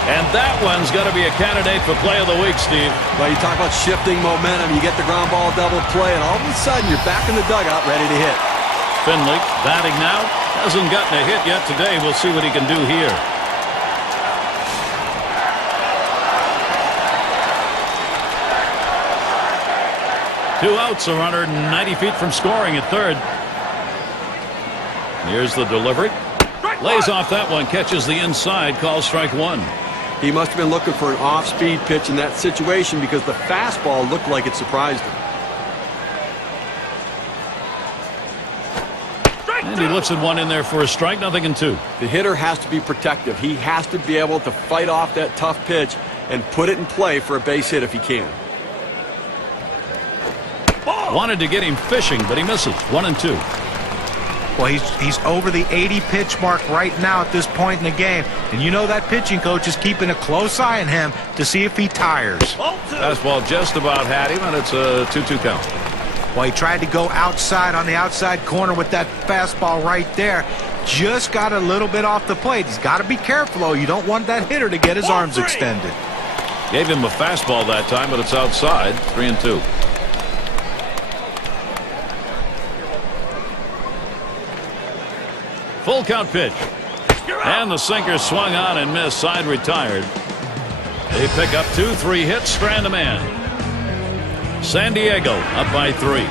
And that one's got to be a candidate for play of the week, Steve. Well, you talk about shifting momentum. You get the ground ball double play, and all of a sudden you're back in the dugout ready to hit. Finley batting now. Hasn't gotten a hit yet today. We'll see what he can do here. Two outs, a runner 90 feet from scoring at third. Here's the delivery. Lays off that one, catches the inside, calls strike 1. He must have been looking for an off-speed pitch in that situation because the fastball looked like it surprised him. And he looks at one in there for a strike, nothing in 2. The hitter has to be protective. He has to be able to fight off that tough pitch and put it in play for a base hit if he can. Wanted to get him fishing, but he misses. 1 and 2. Well, he's over the 80 pitch mark right now at this point in the game. And you know that pitching coach is keeping a close eye on him to see if he tires. Fastball just about had him, and it's a 2-2 count. Well, he tried to go outside on the outside corner with that fastball right there. Just got a little bit off the plate. He's got to be careful, though. You don't want that hitter to get his arms extended. Gave him a fastball that time, but it's outside. 3 and 2. Full count pitch. And the sinker swung on and missed. Side retired. They pick up 2-3 hits, strand a man. San Diego up by 3.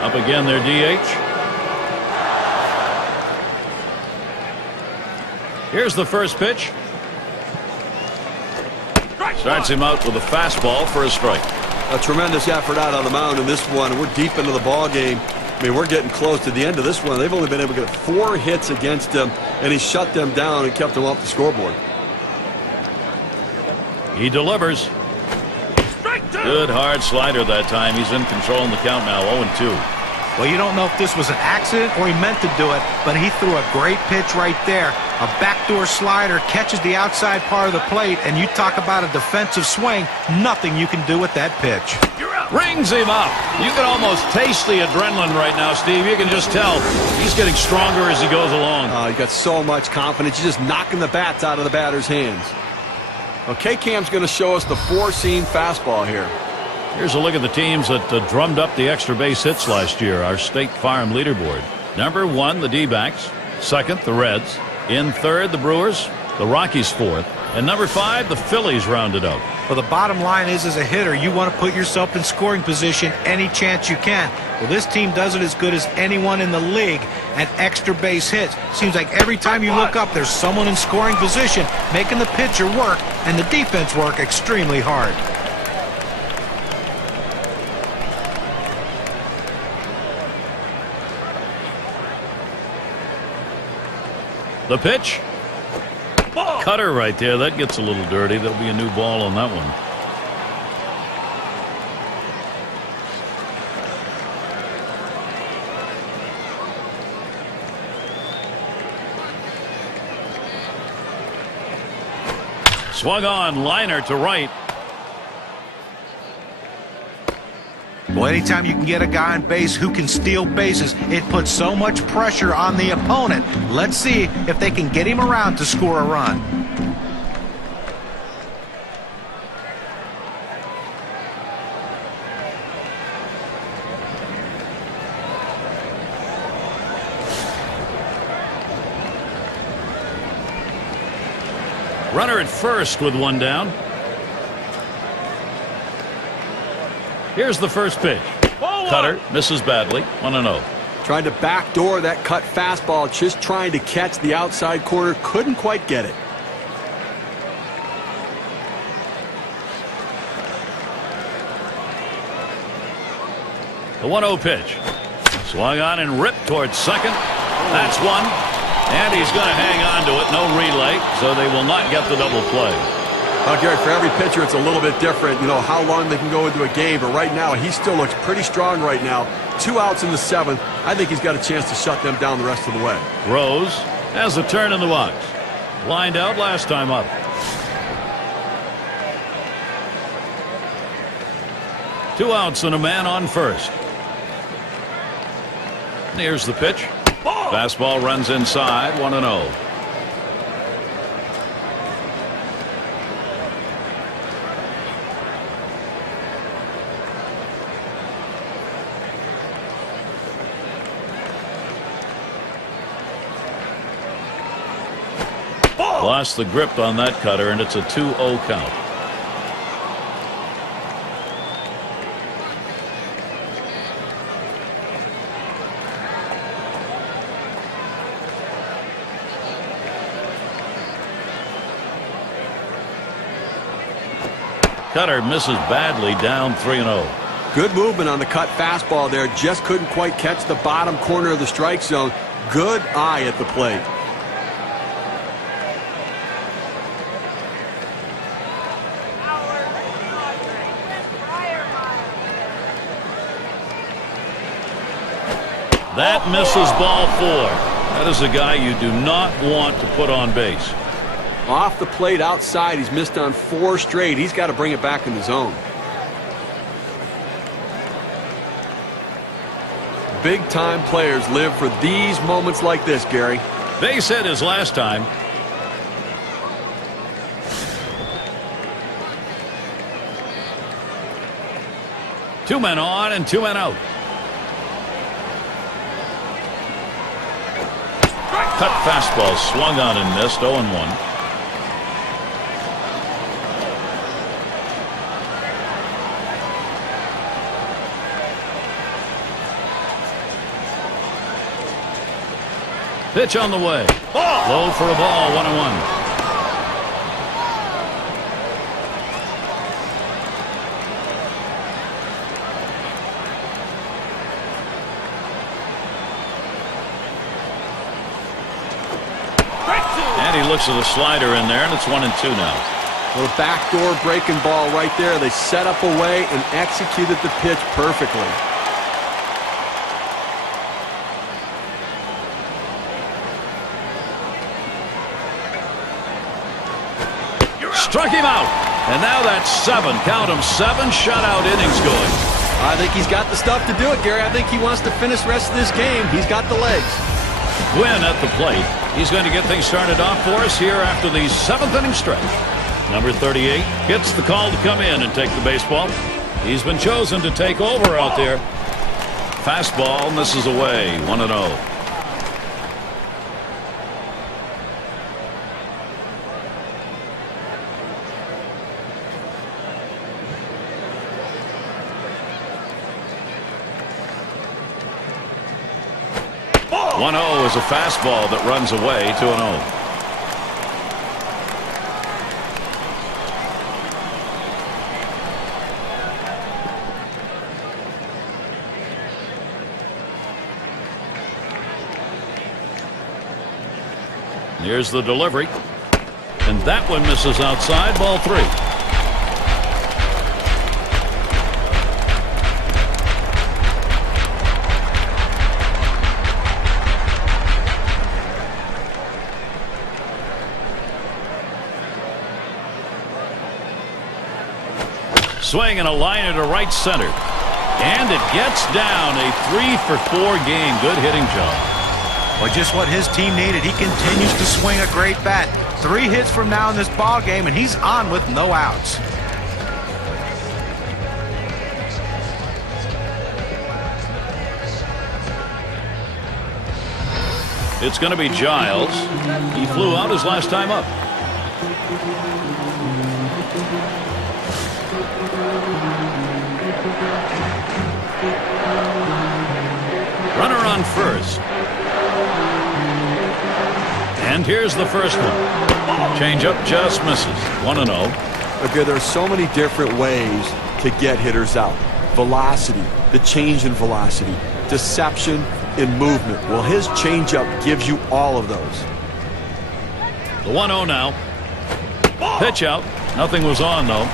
Up again their DH. Here's the first pitch. Starts him out with a fastball for a strike. A tremendous effort out on the mound in this one. We're deep into the ball game. I mean, we're getting close to the end of this one. They've only been able to get 4 hits against him, and he shut them down and kept them off the scoreboard. He delivers. Good hard slider that time. He's in control in the count now. 0-2. Well, you don't know if this was an accident or he meant to do it, but he threw a great pitch right there. A backdoor slider catches the outside part of the plate, and you talk about a defensive swing. Nothing you can do with that pitch. Rings him up. You can almost taste the adrenaline right now, Steve. You can just tell he's getting stronger as he goes along. He's got so much confidence. He's just knocking the bats out of the batter's hands. Okay, Cam's going to show us the 4-seam fastball here. Here's a look at the teams that drummed up the extra base hits last year, our State Farm leaderboard. Number 1, the D-backs. Second, the Reds. In third, the Brewers. The Rockies 4th. And number 5, the Phillies rounded out. Well, the bottom line is, as a hitter, you want to put yourself in scoring position any chance you can. Well, this team does it as good as anyone in the league at extra base hits. Seems like every time you look up, there's someone in scoring position making the pitcher work and the defense work extremely hard. The pitch. Cutter right there. That gets a little dirty. There'll be a new ball on that one. Swung on, liner to right. Well, anytime you can get a guy on base who can steal bases, it puts so much pressure on the opponent. Let's see if they can get him around to score a run. Runner at first with one down. Here's the first pitch. Cutter misses badly. 1-0. Trying to backdoor that cut fastball, just trying to catch the outside corner. Couldn't quite get it. The 1-0 pitch. Swung on and ripped towards second. That's one. And he's going to hang on to it. No relay, so they will not get the double play. Well, Gary, for every pitcher, it's a little bit different, you know, how long they can go into a game. But right now, he still looks pretty strong right now. 2 outs in the 7th. I think he's got a chance to shut them down the rest of the way. Rose has a turn in the box. Lined out last time up. Two outs and a man on first. Here's the pitch. Fastball runs inside. 1-0. Lost the grip on that cutter, and it's a 2-0 count. Cutter misses badly, down 3-0. Good movement on the cut fastball there. Just couldn't quite catch the bottom corner of the strike zone. Good eye at the plate. That misses ball 4. That is a guy you do not want to put on base. Off the plate outside, he's missed on 4 straight. He's got to bring it back in the zone. Big time players live for these moments like this, Gary. Base hit his last time. Two men on and 2 men out. Cut fastball swung on and missed. 0-1. Pitch on the way. Low for a ball. 1-1. And he looks at the slider in there, and it's 1-2 now. Well, a backdoor breaking ball right there. They set up a way and executed the pitch perfectly. Struck him out. And now that's 7. Count them, 7 shutout innings going. I think he's got the stuff to do it, Gary. I think he wants to finish the rest of this game. He's got the legs. Gwynn at the plate. He's going to get things started off for us here after the 7th inning stretch. Number 38 gets the call to come in and take the baseball. He's been chosen to take over out there. Fastball misses away. 1-0. Is a fastball that runs away. 2-0. Here's the delivery. And that one misses outside. Ball 3. Swing and a liner to right center. And it gets down. A 3-for-4 game. Good hitting job. Well, just what his team needed. He continues to swing a great bat. 3 hits from now in this ball game, and he's on with no outs. It's going to be Giles. He flew out his last time up. Runner on first. And here's the first one. Changeup just misses. 1-0. Okay, there are so many different ways to get hitters out. Velocity, the change in velocity, deception in movement. Well, his changeup gives you all of those. The 1-0 now. Pitch out. Nothing was on, though.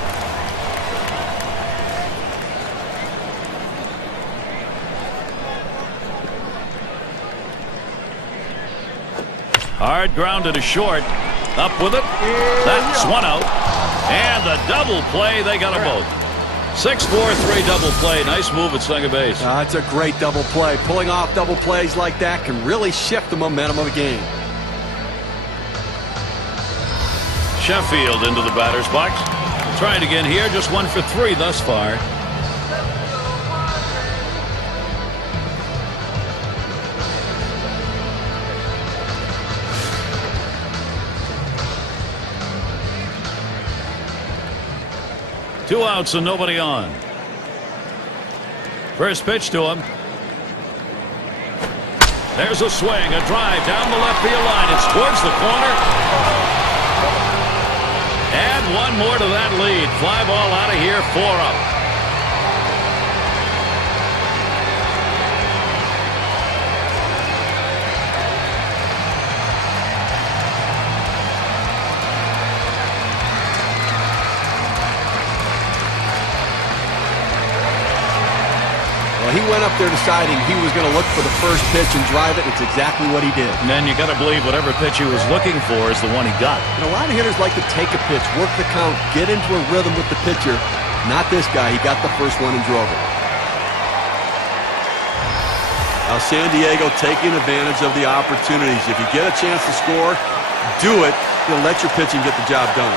Hard grounded to short. Up with it. That's 1 out. And the double play. They got them both. 6-4-3 double play. Nice move at second base. It's a great double play. Pulling off double plays like that can really shift the momentum of a game. Sheffield into the batter's box. Trying again here. Just 1 for 3 thus far. Two outs and nobody on. First pitch to him. There's a swing, a drive down the left field line. It's towards the corner. And one more to that lead. Fly ball out of here, 4 out. He went up there deciding he was going to look for the first pitch and drive it. It's exactly what he did. And then you got to believe whatever pitch he was looking for is the one he got. And a lot of hitters like to take a pitch, work the count, get into a rhythm with the pitcher. Not this guy. He got the first one and drove it. Now San Diego taking advantage of the opportunities. If you get a chance to score, do it. You'll let your pitching get the job done.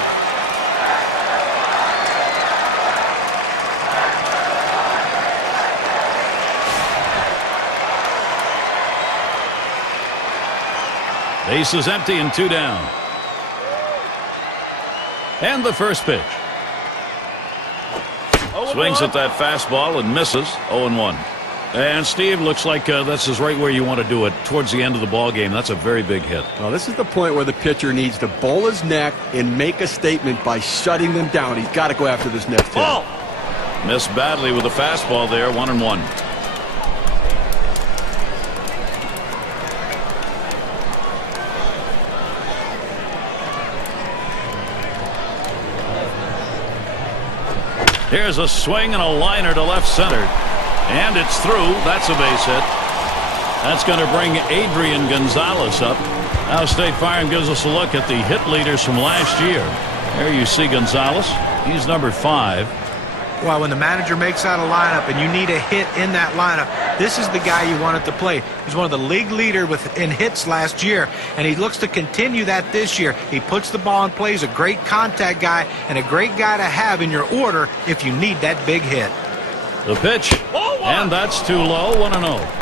Base is empty and 2 down. And the first pitch. Swings at that fastball and misses. 0-1. And Steve, looks like this is right where you want to do it, towards the end of the ball game. That's a very big hit. Well, this is the point where the pitcher needs to bowl his neck and make a statement by shutting them down. He's got to go after this next hit. Missed badly with a fastball there. 1-1. Here's a swing and a liner to left center. And it's through. That's a base hit. That's going to bring Adrian Gonzalez up. Now State Farm gives us a look at the hit leaders from last year. There you see Gonzalez. He's number 5. Well, when the manager makes out a lineup and you need a hit in that lineup, this is the guy you want it to play. He's one of the league leader in hits last year, and he looks to continue that this year. He puts the ball in play. He's a great contact guy and a great guy to have in your order if you need that big hit. The pitch, and that's too low. 1-0.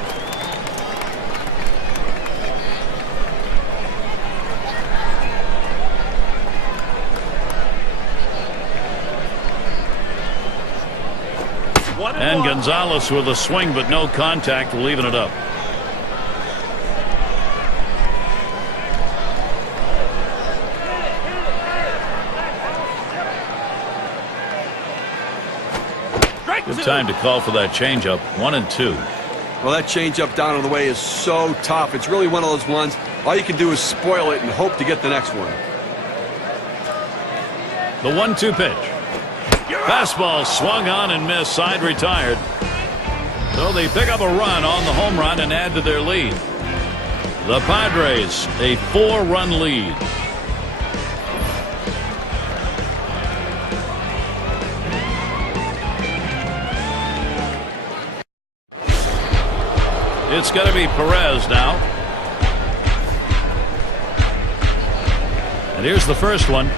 And Gonzalez with a swing but no contact, leaving it up. Good time to call for that changeup. 1-2. Well, that changeup down on the way is so tough. It's really one of those ones, all you can do is spoil it and hope to get the next one. The 1-2 pitch. Fastball swung on and missed. Side retired. So they pick up a run on the home run and add to their lead. The Padres, a 4-run lead. It's going to be Perez now. And here's the first one.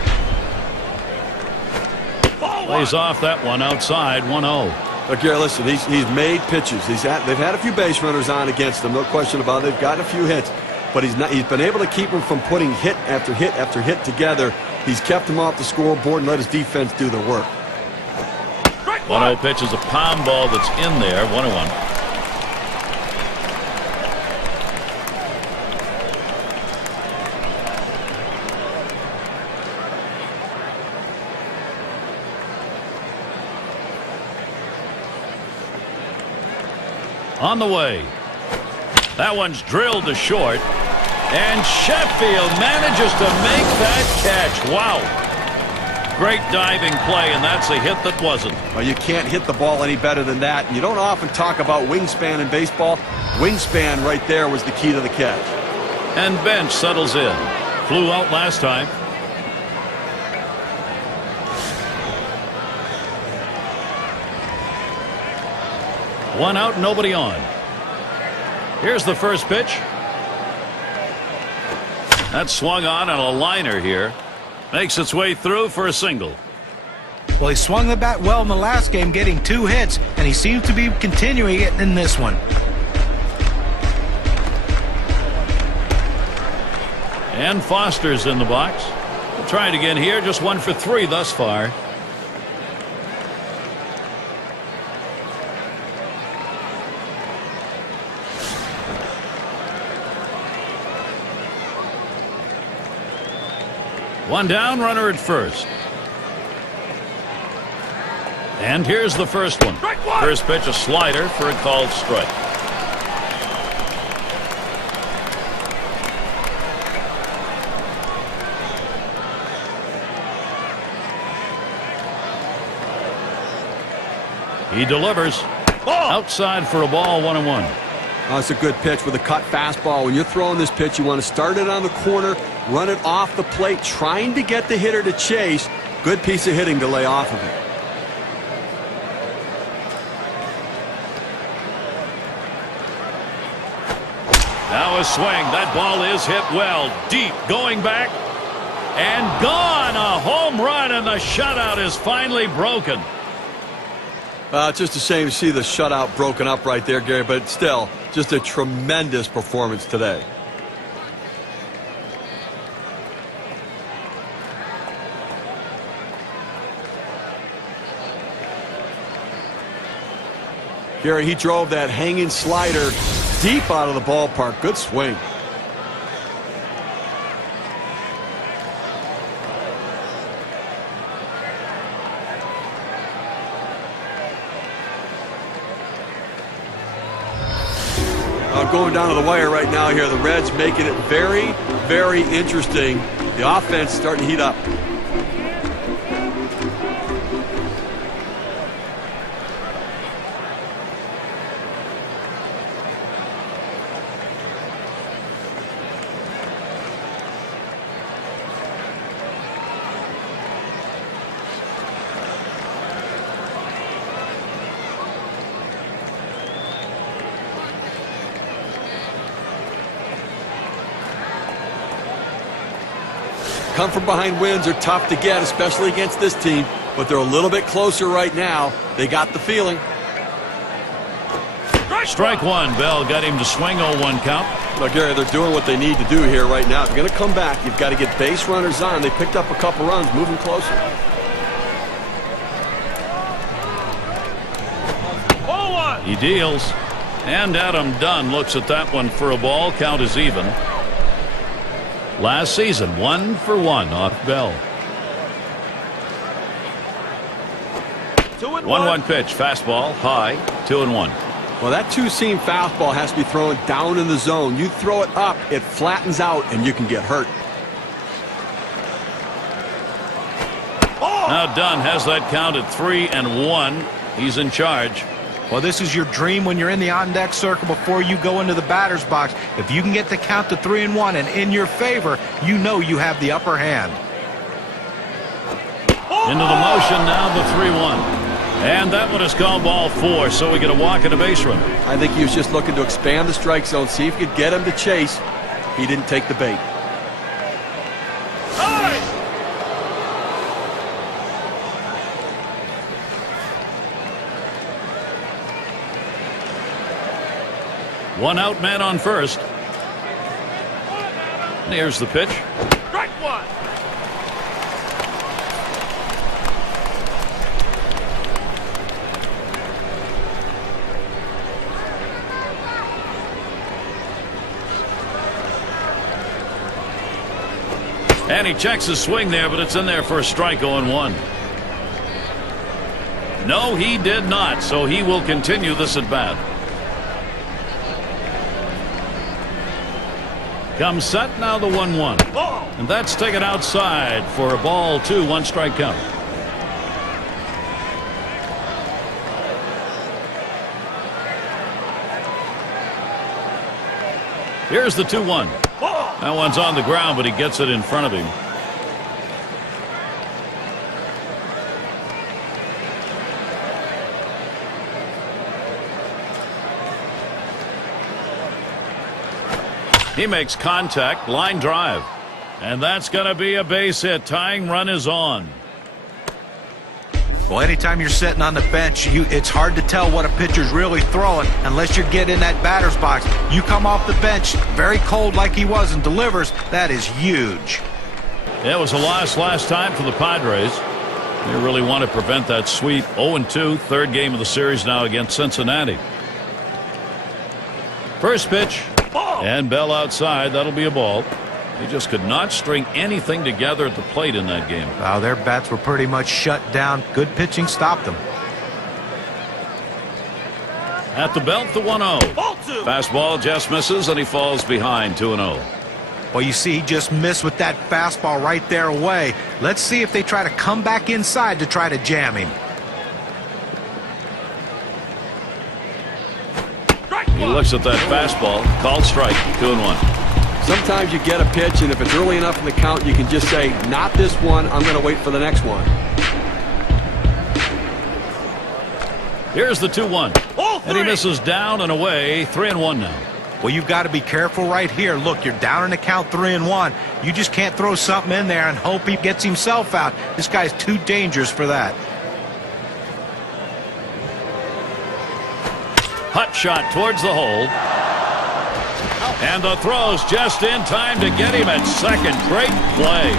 Plays off that one outside, 1-0. Look, Gary, listen, he's made pitches. They've had a few base runners on against him, no question about it. They've gotten a few hits, but he's been able to keep them from putting hit after hit after hit together. He's kept them off the scoreboard and let his defense do the work. 1-0 pitch is a palm ball that's in there, 1-1. On the way. That one's drilled to short. And Sheffield manages to make that catch. Wow. Great diving play, and that's a hit that wasn't. Well, you can't hit the ball any better than that. You don't often talk about wingspan in baseball. Wingspan right there was the key to the catch. And Bench settles in. Flew out last time. One out, nobody on. Here's the first pitch. That swung on a liner here. Makes its way through for a single. Well, he swung the bat well in the last game, getting 2 hits, and he seems to be continuing it in this one. And Foster's in the box. We'll try it again here. Just 1 for 3 thus far. One down, runner at first. And here's the first one. First pitch, a slider for a called strike. He delivers. Outside for a ball, 1-1. Oh, it's a good pitch with a cut fastball. When you're throwing this pitch, you want to start it on the corner, run it off the plate, trying to get the hitter to chase. Good piece of hitting to lay off of it. Now a swing. That ball is hit well. Deep, going back. And gone. A home run, and the shutout is finally broken. Just a shame to see the shutout broken up right there, Gary, but still, just a tremendous performance today. Gary, he drove that hanging slider deep out of the ballpark. Good swing. Going down to the wire right now here. The Reds making it very, very interesting. The offense starting to heat up. Come from behind wins are tough to get, especially against this team, but they're a little bit closer right now. They got the feeling. Strike one. Bell got him to swing. 0-1 count. Look, Gary, they're doing what they need to do here right now. If you're going to come back, you've got to get base runners on. They picked up a couple runs, moving closer. He deals. And Adam Dunn looks at that one for a ball. Count is even. Last season, 1 for 1 off Bell. 2-1. 1-1 pitch. Fastball high. 2-1. Well, that two-seam fastball has to be thrown down in the zone. You throw it up, it flattens out, and you can get hurt. Now Dunn has that count at 3-1. He's in charge. Well, this is your dream when you're in the on-deck circle before you go into the batter's box. If you can get the count to 3-1 and in your favor, you know you have the upper hand. Into the motion now, the 3-1. And that one is called ball 4, so we get a walk and a base runner. I think he was just looking to expand the strike zone, see if he could get him to chase. He didn't take the bait. One out, man on first. And here's the pitch. Strike one. And he checks his swing there, but it's in there for a strike. 0-1. No, he did not, so he will continue this at bat. Comes set, now the 1-1. And that's taken outside for a ball 2, 1 strike count. Here's the 2-1. That one's on the ground, but he gets it in front of him. He makes contact, line drive. And that's going to be a base hit. Tying run is on. Well, anytime you're sitting on the bench, it's hard to tell what a pitcher's really throwing unless you're getting in that batter's box. You come off the bench very cold like he was and delivers. That is huge. It was a loss last time for the Padres. They really want to prevent that sweep. 0-2, third game of the series now against Cincinnati. First pitch. And Bell outside. That'll be a ball. He just could not string anything together at the plate in that game. Wow, their bats were pretty much shut down. Good pitching stopped them. At the belt, the 1-0. Fastball just misses, and he falls behind 2-0. Well, you see, he just missed with that fastball right there away. Let's see if they try to come back inside to try to jam him. He looks at that fastball. Called strike. 2-1. Sometimes you get a pitch, and if it's early enough in the count, you can just say, not this one, I'm going to wait for the next one. Here's the 2-1. And he misses down and away. 3-1 now. Well, you've got to be careful right here. Look, you're down in the count 3-1. You just can't throw something in there and hope he gets himself out. This guy's too dangerous for that. Hut shot towards the hole. And the throw's just in time to get him at second. Great play.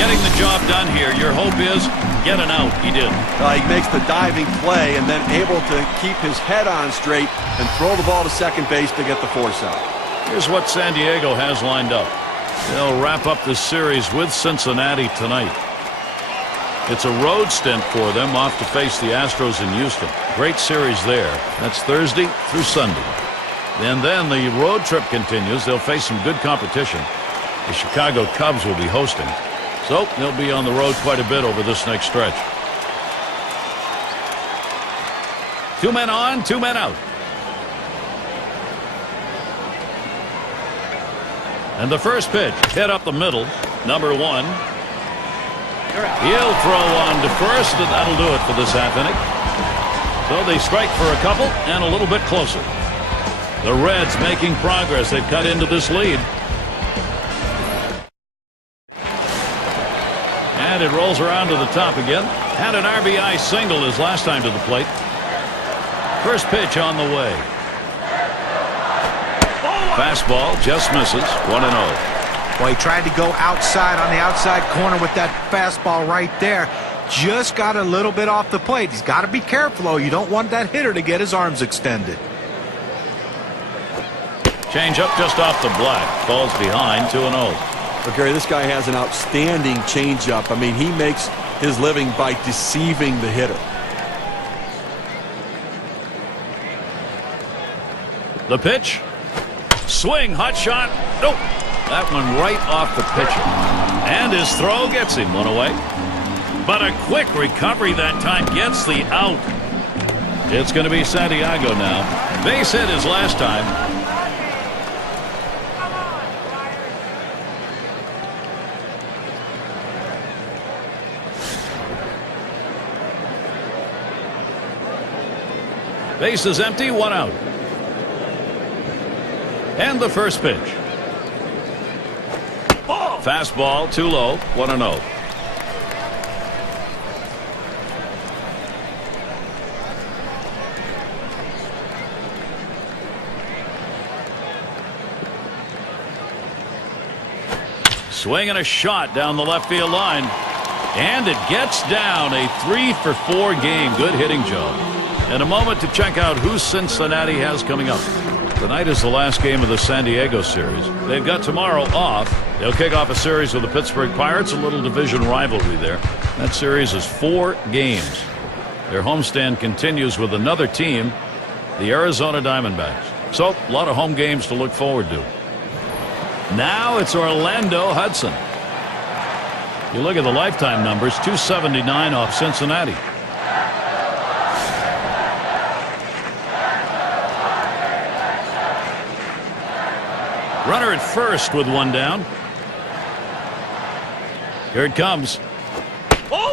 Getting the job done here. Your hope is get an out. He did. He makes the diving play and then able to keep his head on straight and throw the ball to second base to get the force out. Here's what San Diego has lined up. They'll wrap up this series with Cincinnati tonight. It's a road stint for them, off to face the Astros in Houston. Great series there. That's Thursday through Sunday. And then the road trip continues. They'll face some good competition. The Chicago Cubs will be hosting. So they'll be on the road quite a bit over this next stretch. 2 men on, 2 men out. And the first pitch hit up the middle. Number 1. He'll throw on to first, and that'll do it for this half inning. So they strike for a couple and a little bit closer. The Reds making progress. They've cut into this lead. And it rolls around to the top again. Had an RBI single his last time to the plate. First pitch on the way. Fastball just misses. 1-0. Well, he tried to go outside on the outside corner with that fastball right there. Just got a little bit off the plate. He's got to be careful, though. You don't want that hitter to get his arms extended. Change up just off the black. Falls behind 2-0. But Gary, this guy has an outstanding changeup. I mean, he makes his living by deceiving the hitter. The pitch. Swing, hot shot. Nope. That one right off the pitcher. And his throw gets him one away. But a quick recovery that time gets the out. It's going to be Santiago now. Base hit his last time. Base is empty, one out. And the first pitch. Fastball too low, 1-0. Swing and a shot down the left field line. And it gets down. A 3-for-4 game. Good hitting job. In a moment to check out who Cincinnati has coming up. Tonight is the last game of the San Diego series. They've got tomorrow off. They'll kick off a series with the Pittsburgh Pirates, a little division rivalry there. That series is 4 games. Their homestand continues with another team, the Arizona Diamondbacks. So, a lot of home games to look forward to. Now it's Orlando Hudson. You look at the lifetime numbers, 279 off Cincinnati. Runner at first with one down. Here it comes.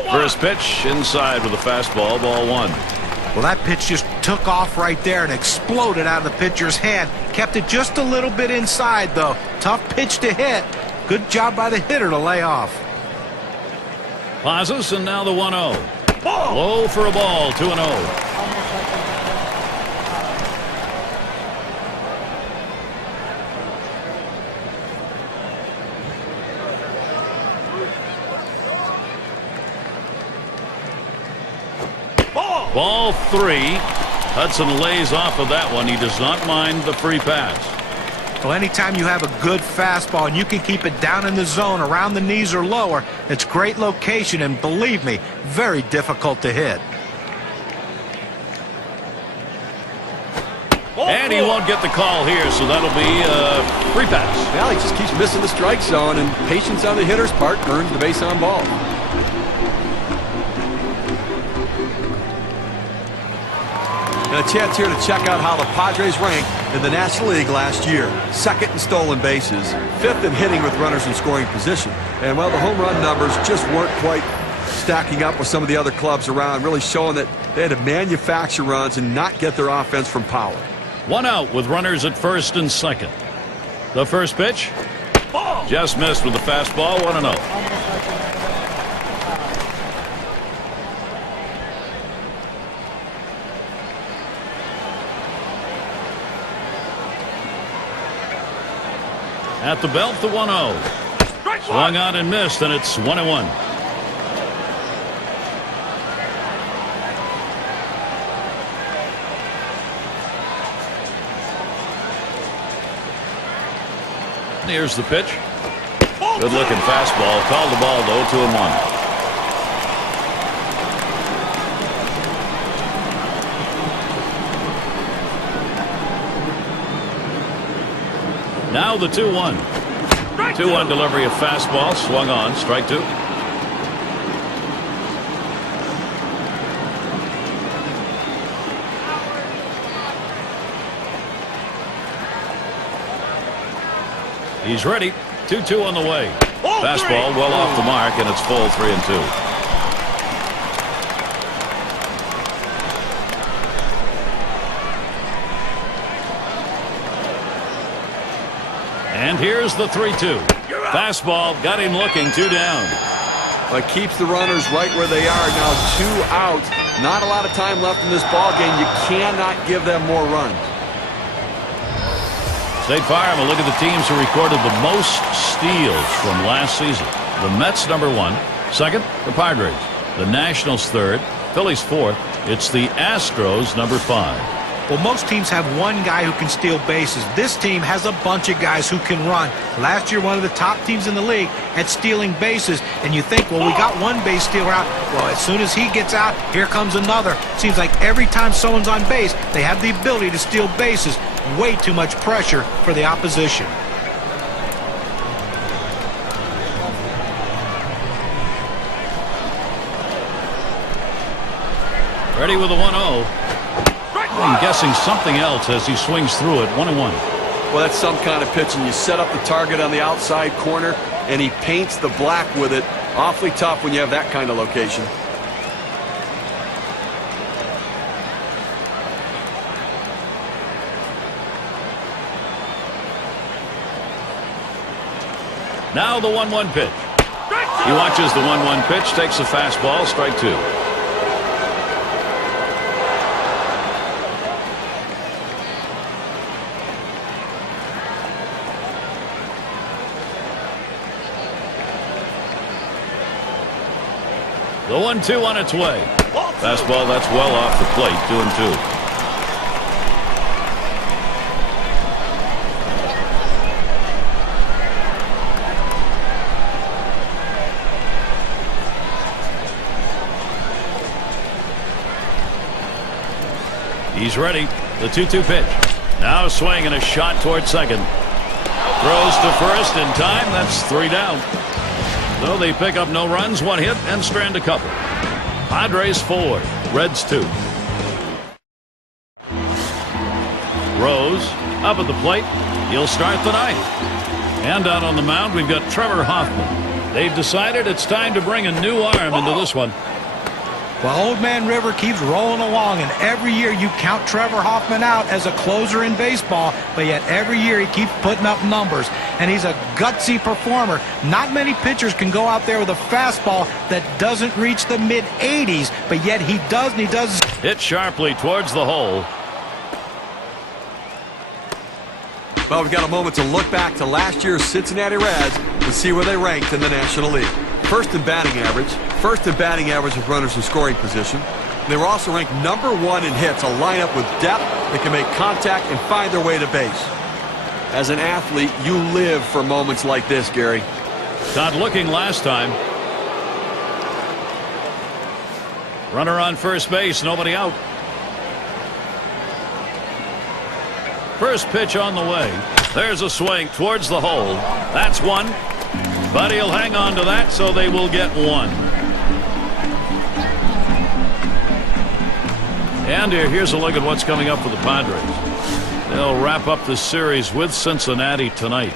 First pitch inside with a fastball, ball 1. Well, that pitch just took off right there and exploded out of the pitcher's hand. Kept it just a little bit inside, though. Tough pitch to hit. Good job by the hitter to lay off. Pauses, and now the 1-0. Low for a ball, 2-0. Ball 3. Hudson lays off of that one. He does not mind the free pass. Well, anytime you have a good fastball and you can keep it down in the zone around the knees or lower, it's great location, and believe me, very difficult to hit. And he won't get the call here, so that'll be a free pass. Well, he just keeps missing the strike zone, and patience on the hitter's part earns the base on ball. And a chance here to check out how the Padres ranked in the National League last year. 2nd in stolen bases, 5th in hitting with runners in scoring position. And, well, the home run numbers just weren't quite stacking up with some of the other clubs around, really showing that they had to manufacture runs and not get their offense from power. 1 out with runners at first and second. The first pitch. Just missed with the fastball, 1-0. At the belt, the 1-0. Swung on and missed, and it's 1-1. Here's the pitch. Good looking fastball. Called the ball though, 2-1. Now the 2-1. 2-1 delivery of fastball. Swung on. Strike 2. He's ready. 2-2 on the way. Fastball well off the mark, and it's full 3-2. And here's the 3-2. Fastball got him looking, 2 down. But keeps the runners right where they are. Now 2 out. Not a lot of time left in this ball game. You cannot give them more runs. State Farm, a look at the teams who recorded the most steals from last season. The Mets, number 1. Second, the Padres. The Nationals, third. Phillies, fourth. It's the Astros, number 5. Well, most teams have one guy who can steal bases. This team has a bunch of guys who can run. Last year, one of the top teams in the league at stealing bases. And you think, well, we got one base stealer out. Well, as soon as he gets out, here comes another. Seems like every time someone's on base, they have the ability to steal bases. way too much pressure for the opposition. Ready with a 1-0. I'm guessing something else as he swings through it. 1-1. Well, that's some kind of pitching. You set up the target on the outside corner, and he paints the black with it. Awfully tough when you have that kind of location. Now the 1-1 pitch. He watches the 1-1 pitch, takes a fastball, strike two. The 1-2 on its way. Fastball that's well off the plate, 2-2. He's ready. The 2-2 pitch. Now a swing and a shot toward second. Throws to first in time. That's 3 down. So they pick up no runs, 1 hit, and strand a couple. Padres 4, Reds 2. Rose up at the plate. He'll start the 9th. And out on the mound, we've got Trevor Hoffman. They've decided it's time to bring a new arm into this one. Well, Old Man River keeps rolling along, and every year you count Trevor Hoffman out as a closer in baseball, but yet every year he keeps putting up numbers, and he's a gutsy performer. Not many pitchers can go out there with a fastball that doesn't reach the mid-80s, but yet he does, and he does. Hit sharply towards the hole. Well, we've got a moment to look back to last year's Cincinnati Reds and see where they ranked in the National League. First in batting average with runners in scoring position. They were also ranked #1 in hits, a lineup with depth that can make contact and find their way to base. As an athlete, you live for moments like this, Gary. Not looking last time. Runner on first base, nobody out. First pitch on the way. There's a swing towards the hole. That's 1. But he'll hang on to that, so they will get 1. And here's a look at what's coming up for the Padres. They'll wrap up this series with Cincinnati tonight.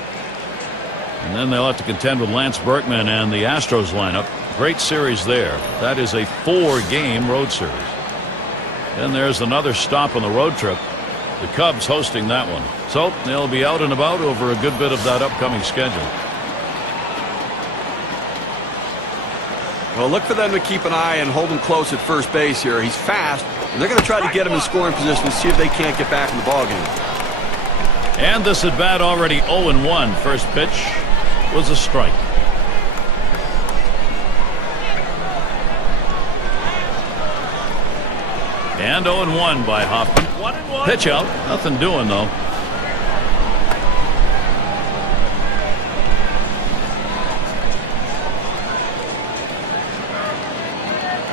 And then they'll have to contend with Lance Berkman and the Astros lineup. Great series there. That is a 4-game road series. Then there's another stop on the road trip. The Cubs hosting that one. So they'll be out and about over a good bit of that upcoming schedule. Well, look for them to keep an eye and hold him close at first base here. He's fast, and they're going to try to get him in scoring position and see if they can't get back in the ballgame. And this at bat already 0-1. First pitch was a strike. And 0-1 by Hoffman. Pitch out. Nothing doing, though.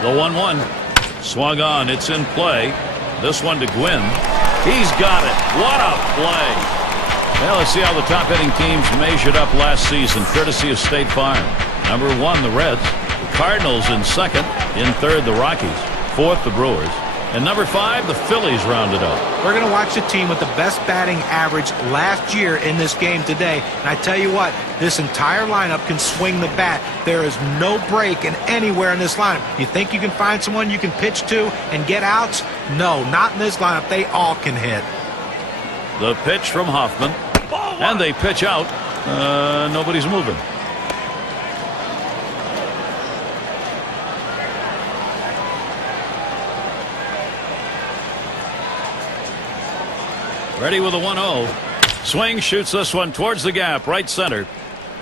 The 1-1. Swung on. It's in play. This one to Gwynn. He's got it. What a play. Well, let's see how the top hitting teams measured up last season, courtesy of State Farm. #1, the Reds. The Cardinals in second. In third, the Rockies. Fourth, the Brewers. And #5, the Phillies rounded up. We're going to watch the team with the best batting average last year in this game today. And I tell you what, this entire lineup can swing the bat. There is no break in anywhere in this lineup. You think you can find someone you can pitch to and get outs? No, not in this lineup. They all can hit. The pitch from Hoffman. And they pitch out. Nobody's moving. Ready with a 1-0. Swing, shoots this one towards the gap, right center.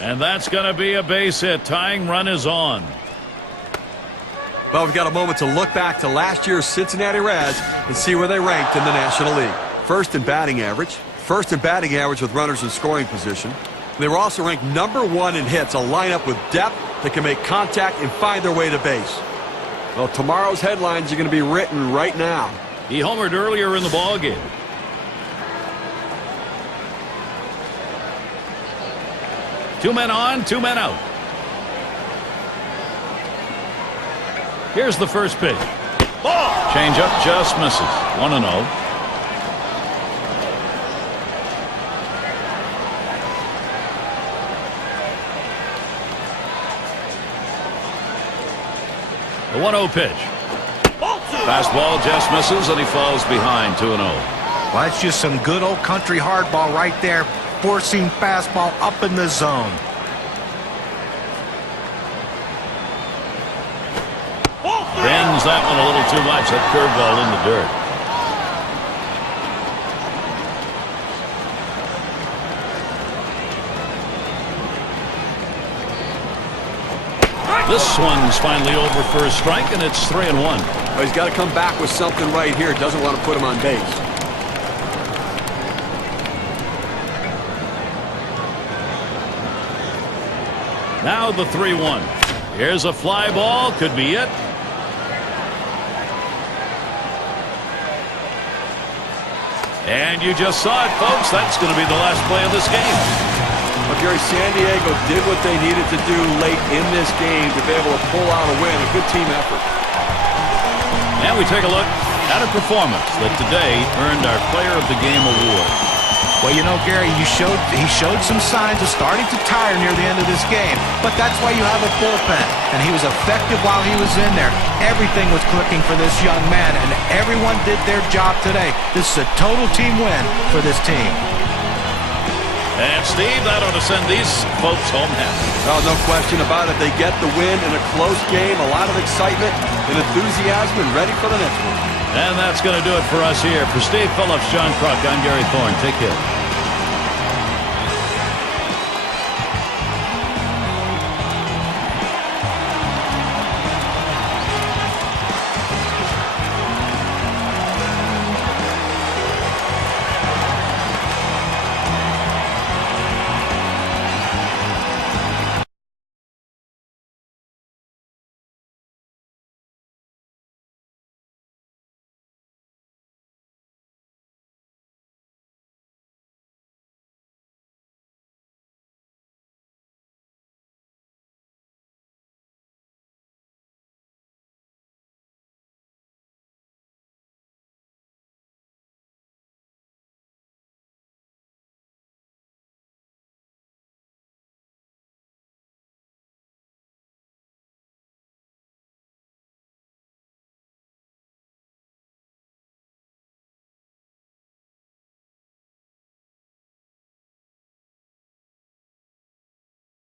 And that's going to be a base hit. Tying run is on. Well, we've got a moment to look back to last year's Cincinnati Reds and see where they ranked in the National League. First in batting average with runners in scoring position. They were also ranked #1 in hits, a lineup with depth that can make contact and find their way to base. Well, tomorrow's headlines are going to be written right now. He homered earlier in the ballgame. 2 men on, 2 men out. Here's the first pitch. Change up just misses. 1-0. The 1-0 pitch. Fastball just misses, and he falls behind 2-0. Well, that's just some good old country hardball right there. Forcing fastball up in the zone. Bends that one a little too much. That curveball in the dirt. This one's finally over for a strike, and it's 3-1. Well, he's got to come back with something right here. Doesn't want to put him on base. Now the 3-1. Here's a fly ball. Could be it. And you just saw it, folks. That's going to be the last play of this game. Well, Gary, San Diego did what they needed to do late in this game to be able to pull out a win. A good team effort. And we take a look at a performance that today earned our Player of the Game award. Well, you know, Gary, he showed some signs of starting to tire near the end of this game. But that's why you have a bullpen. And he was effective while he was in there. Everything was clicking for this young man, and everyone did their job today. This is a total team win for this team. And, Steve, that ought to send these folks home happy. Oh, no question about it. They get the win in a close game. A lot of excitement and enthusiasm, and ready for the next one. And that's going to do it for us here. For Steve Phillips, John Kruk, I'm Gary Thorne. Take care.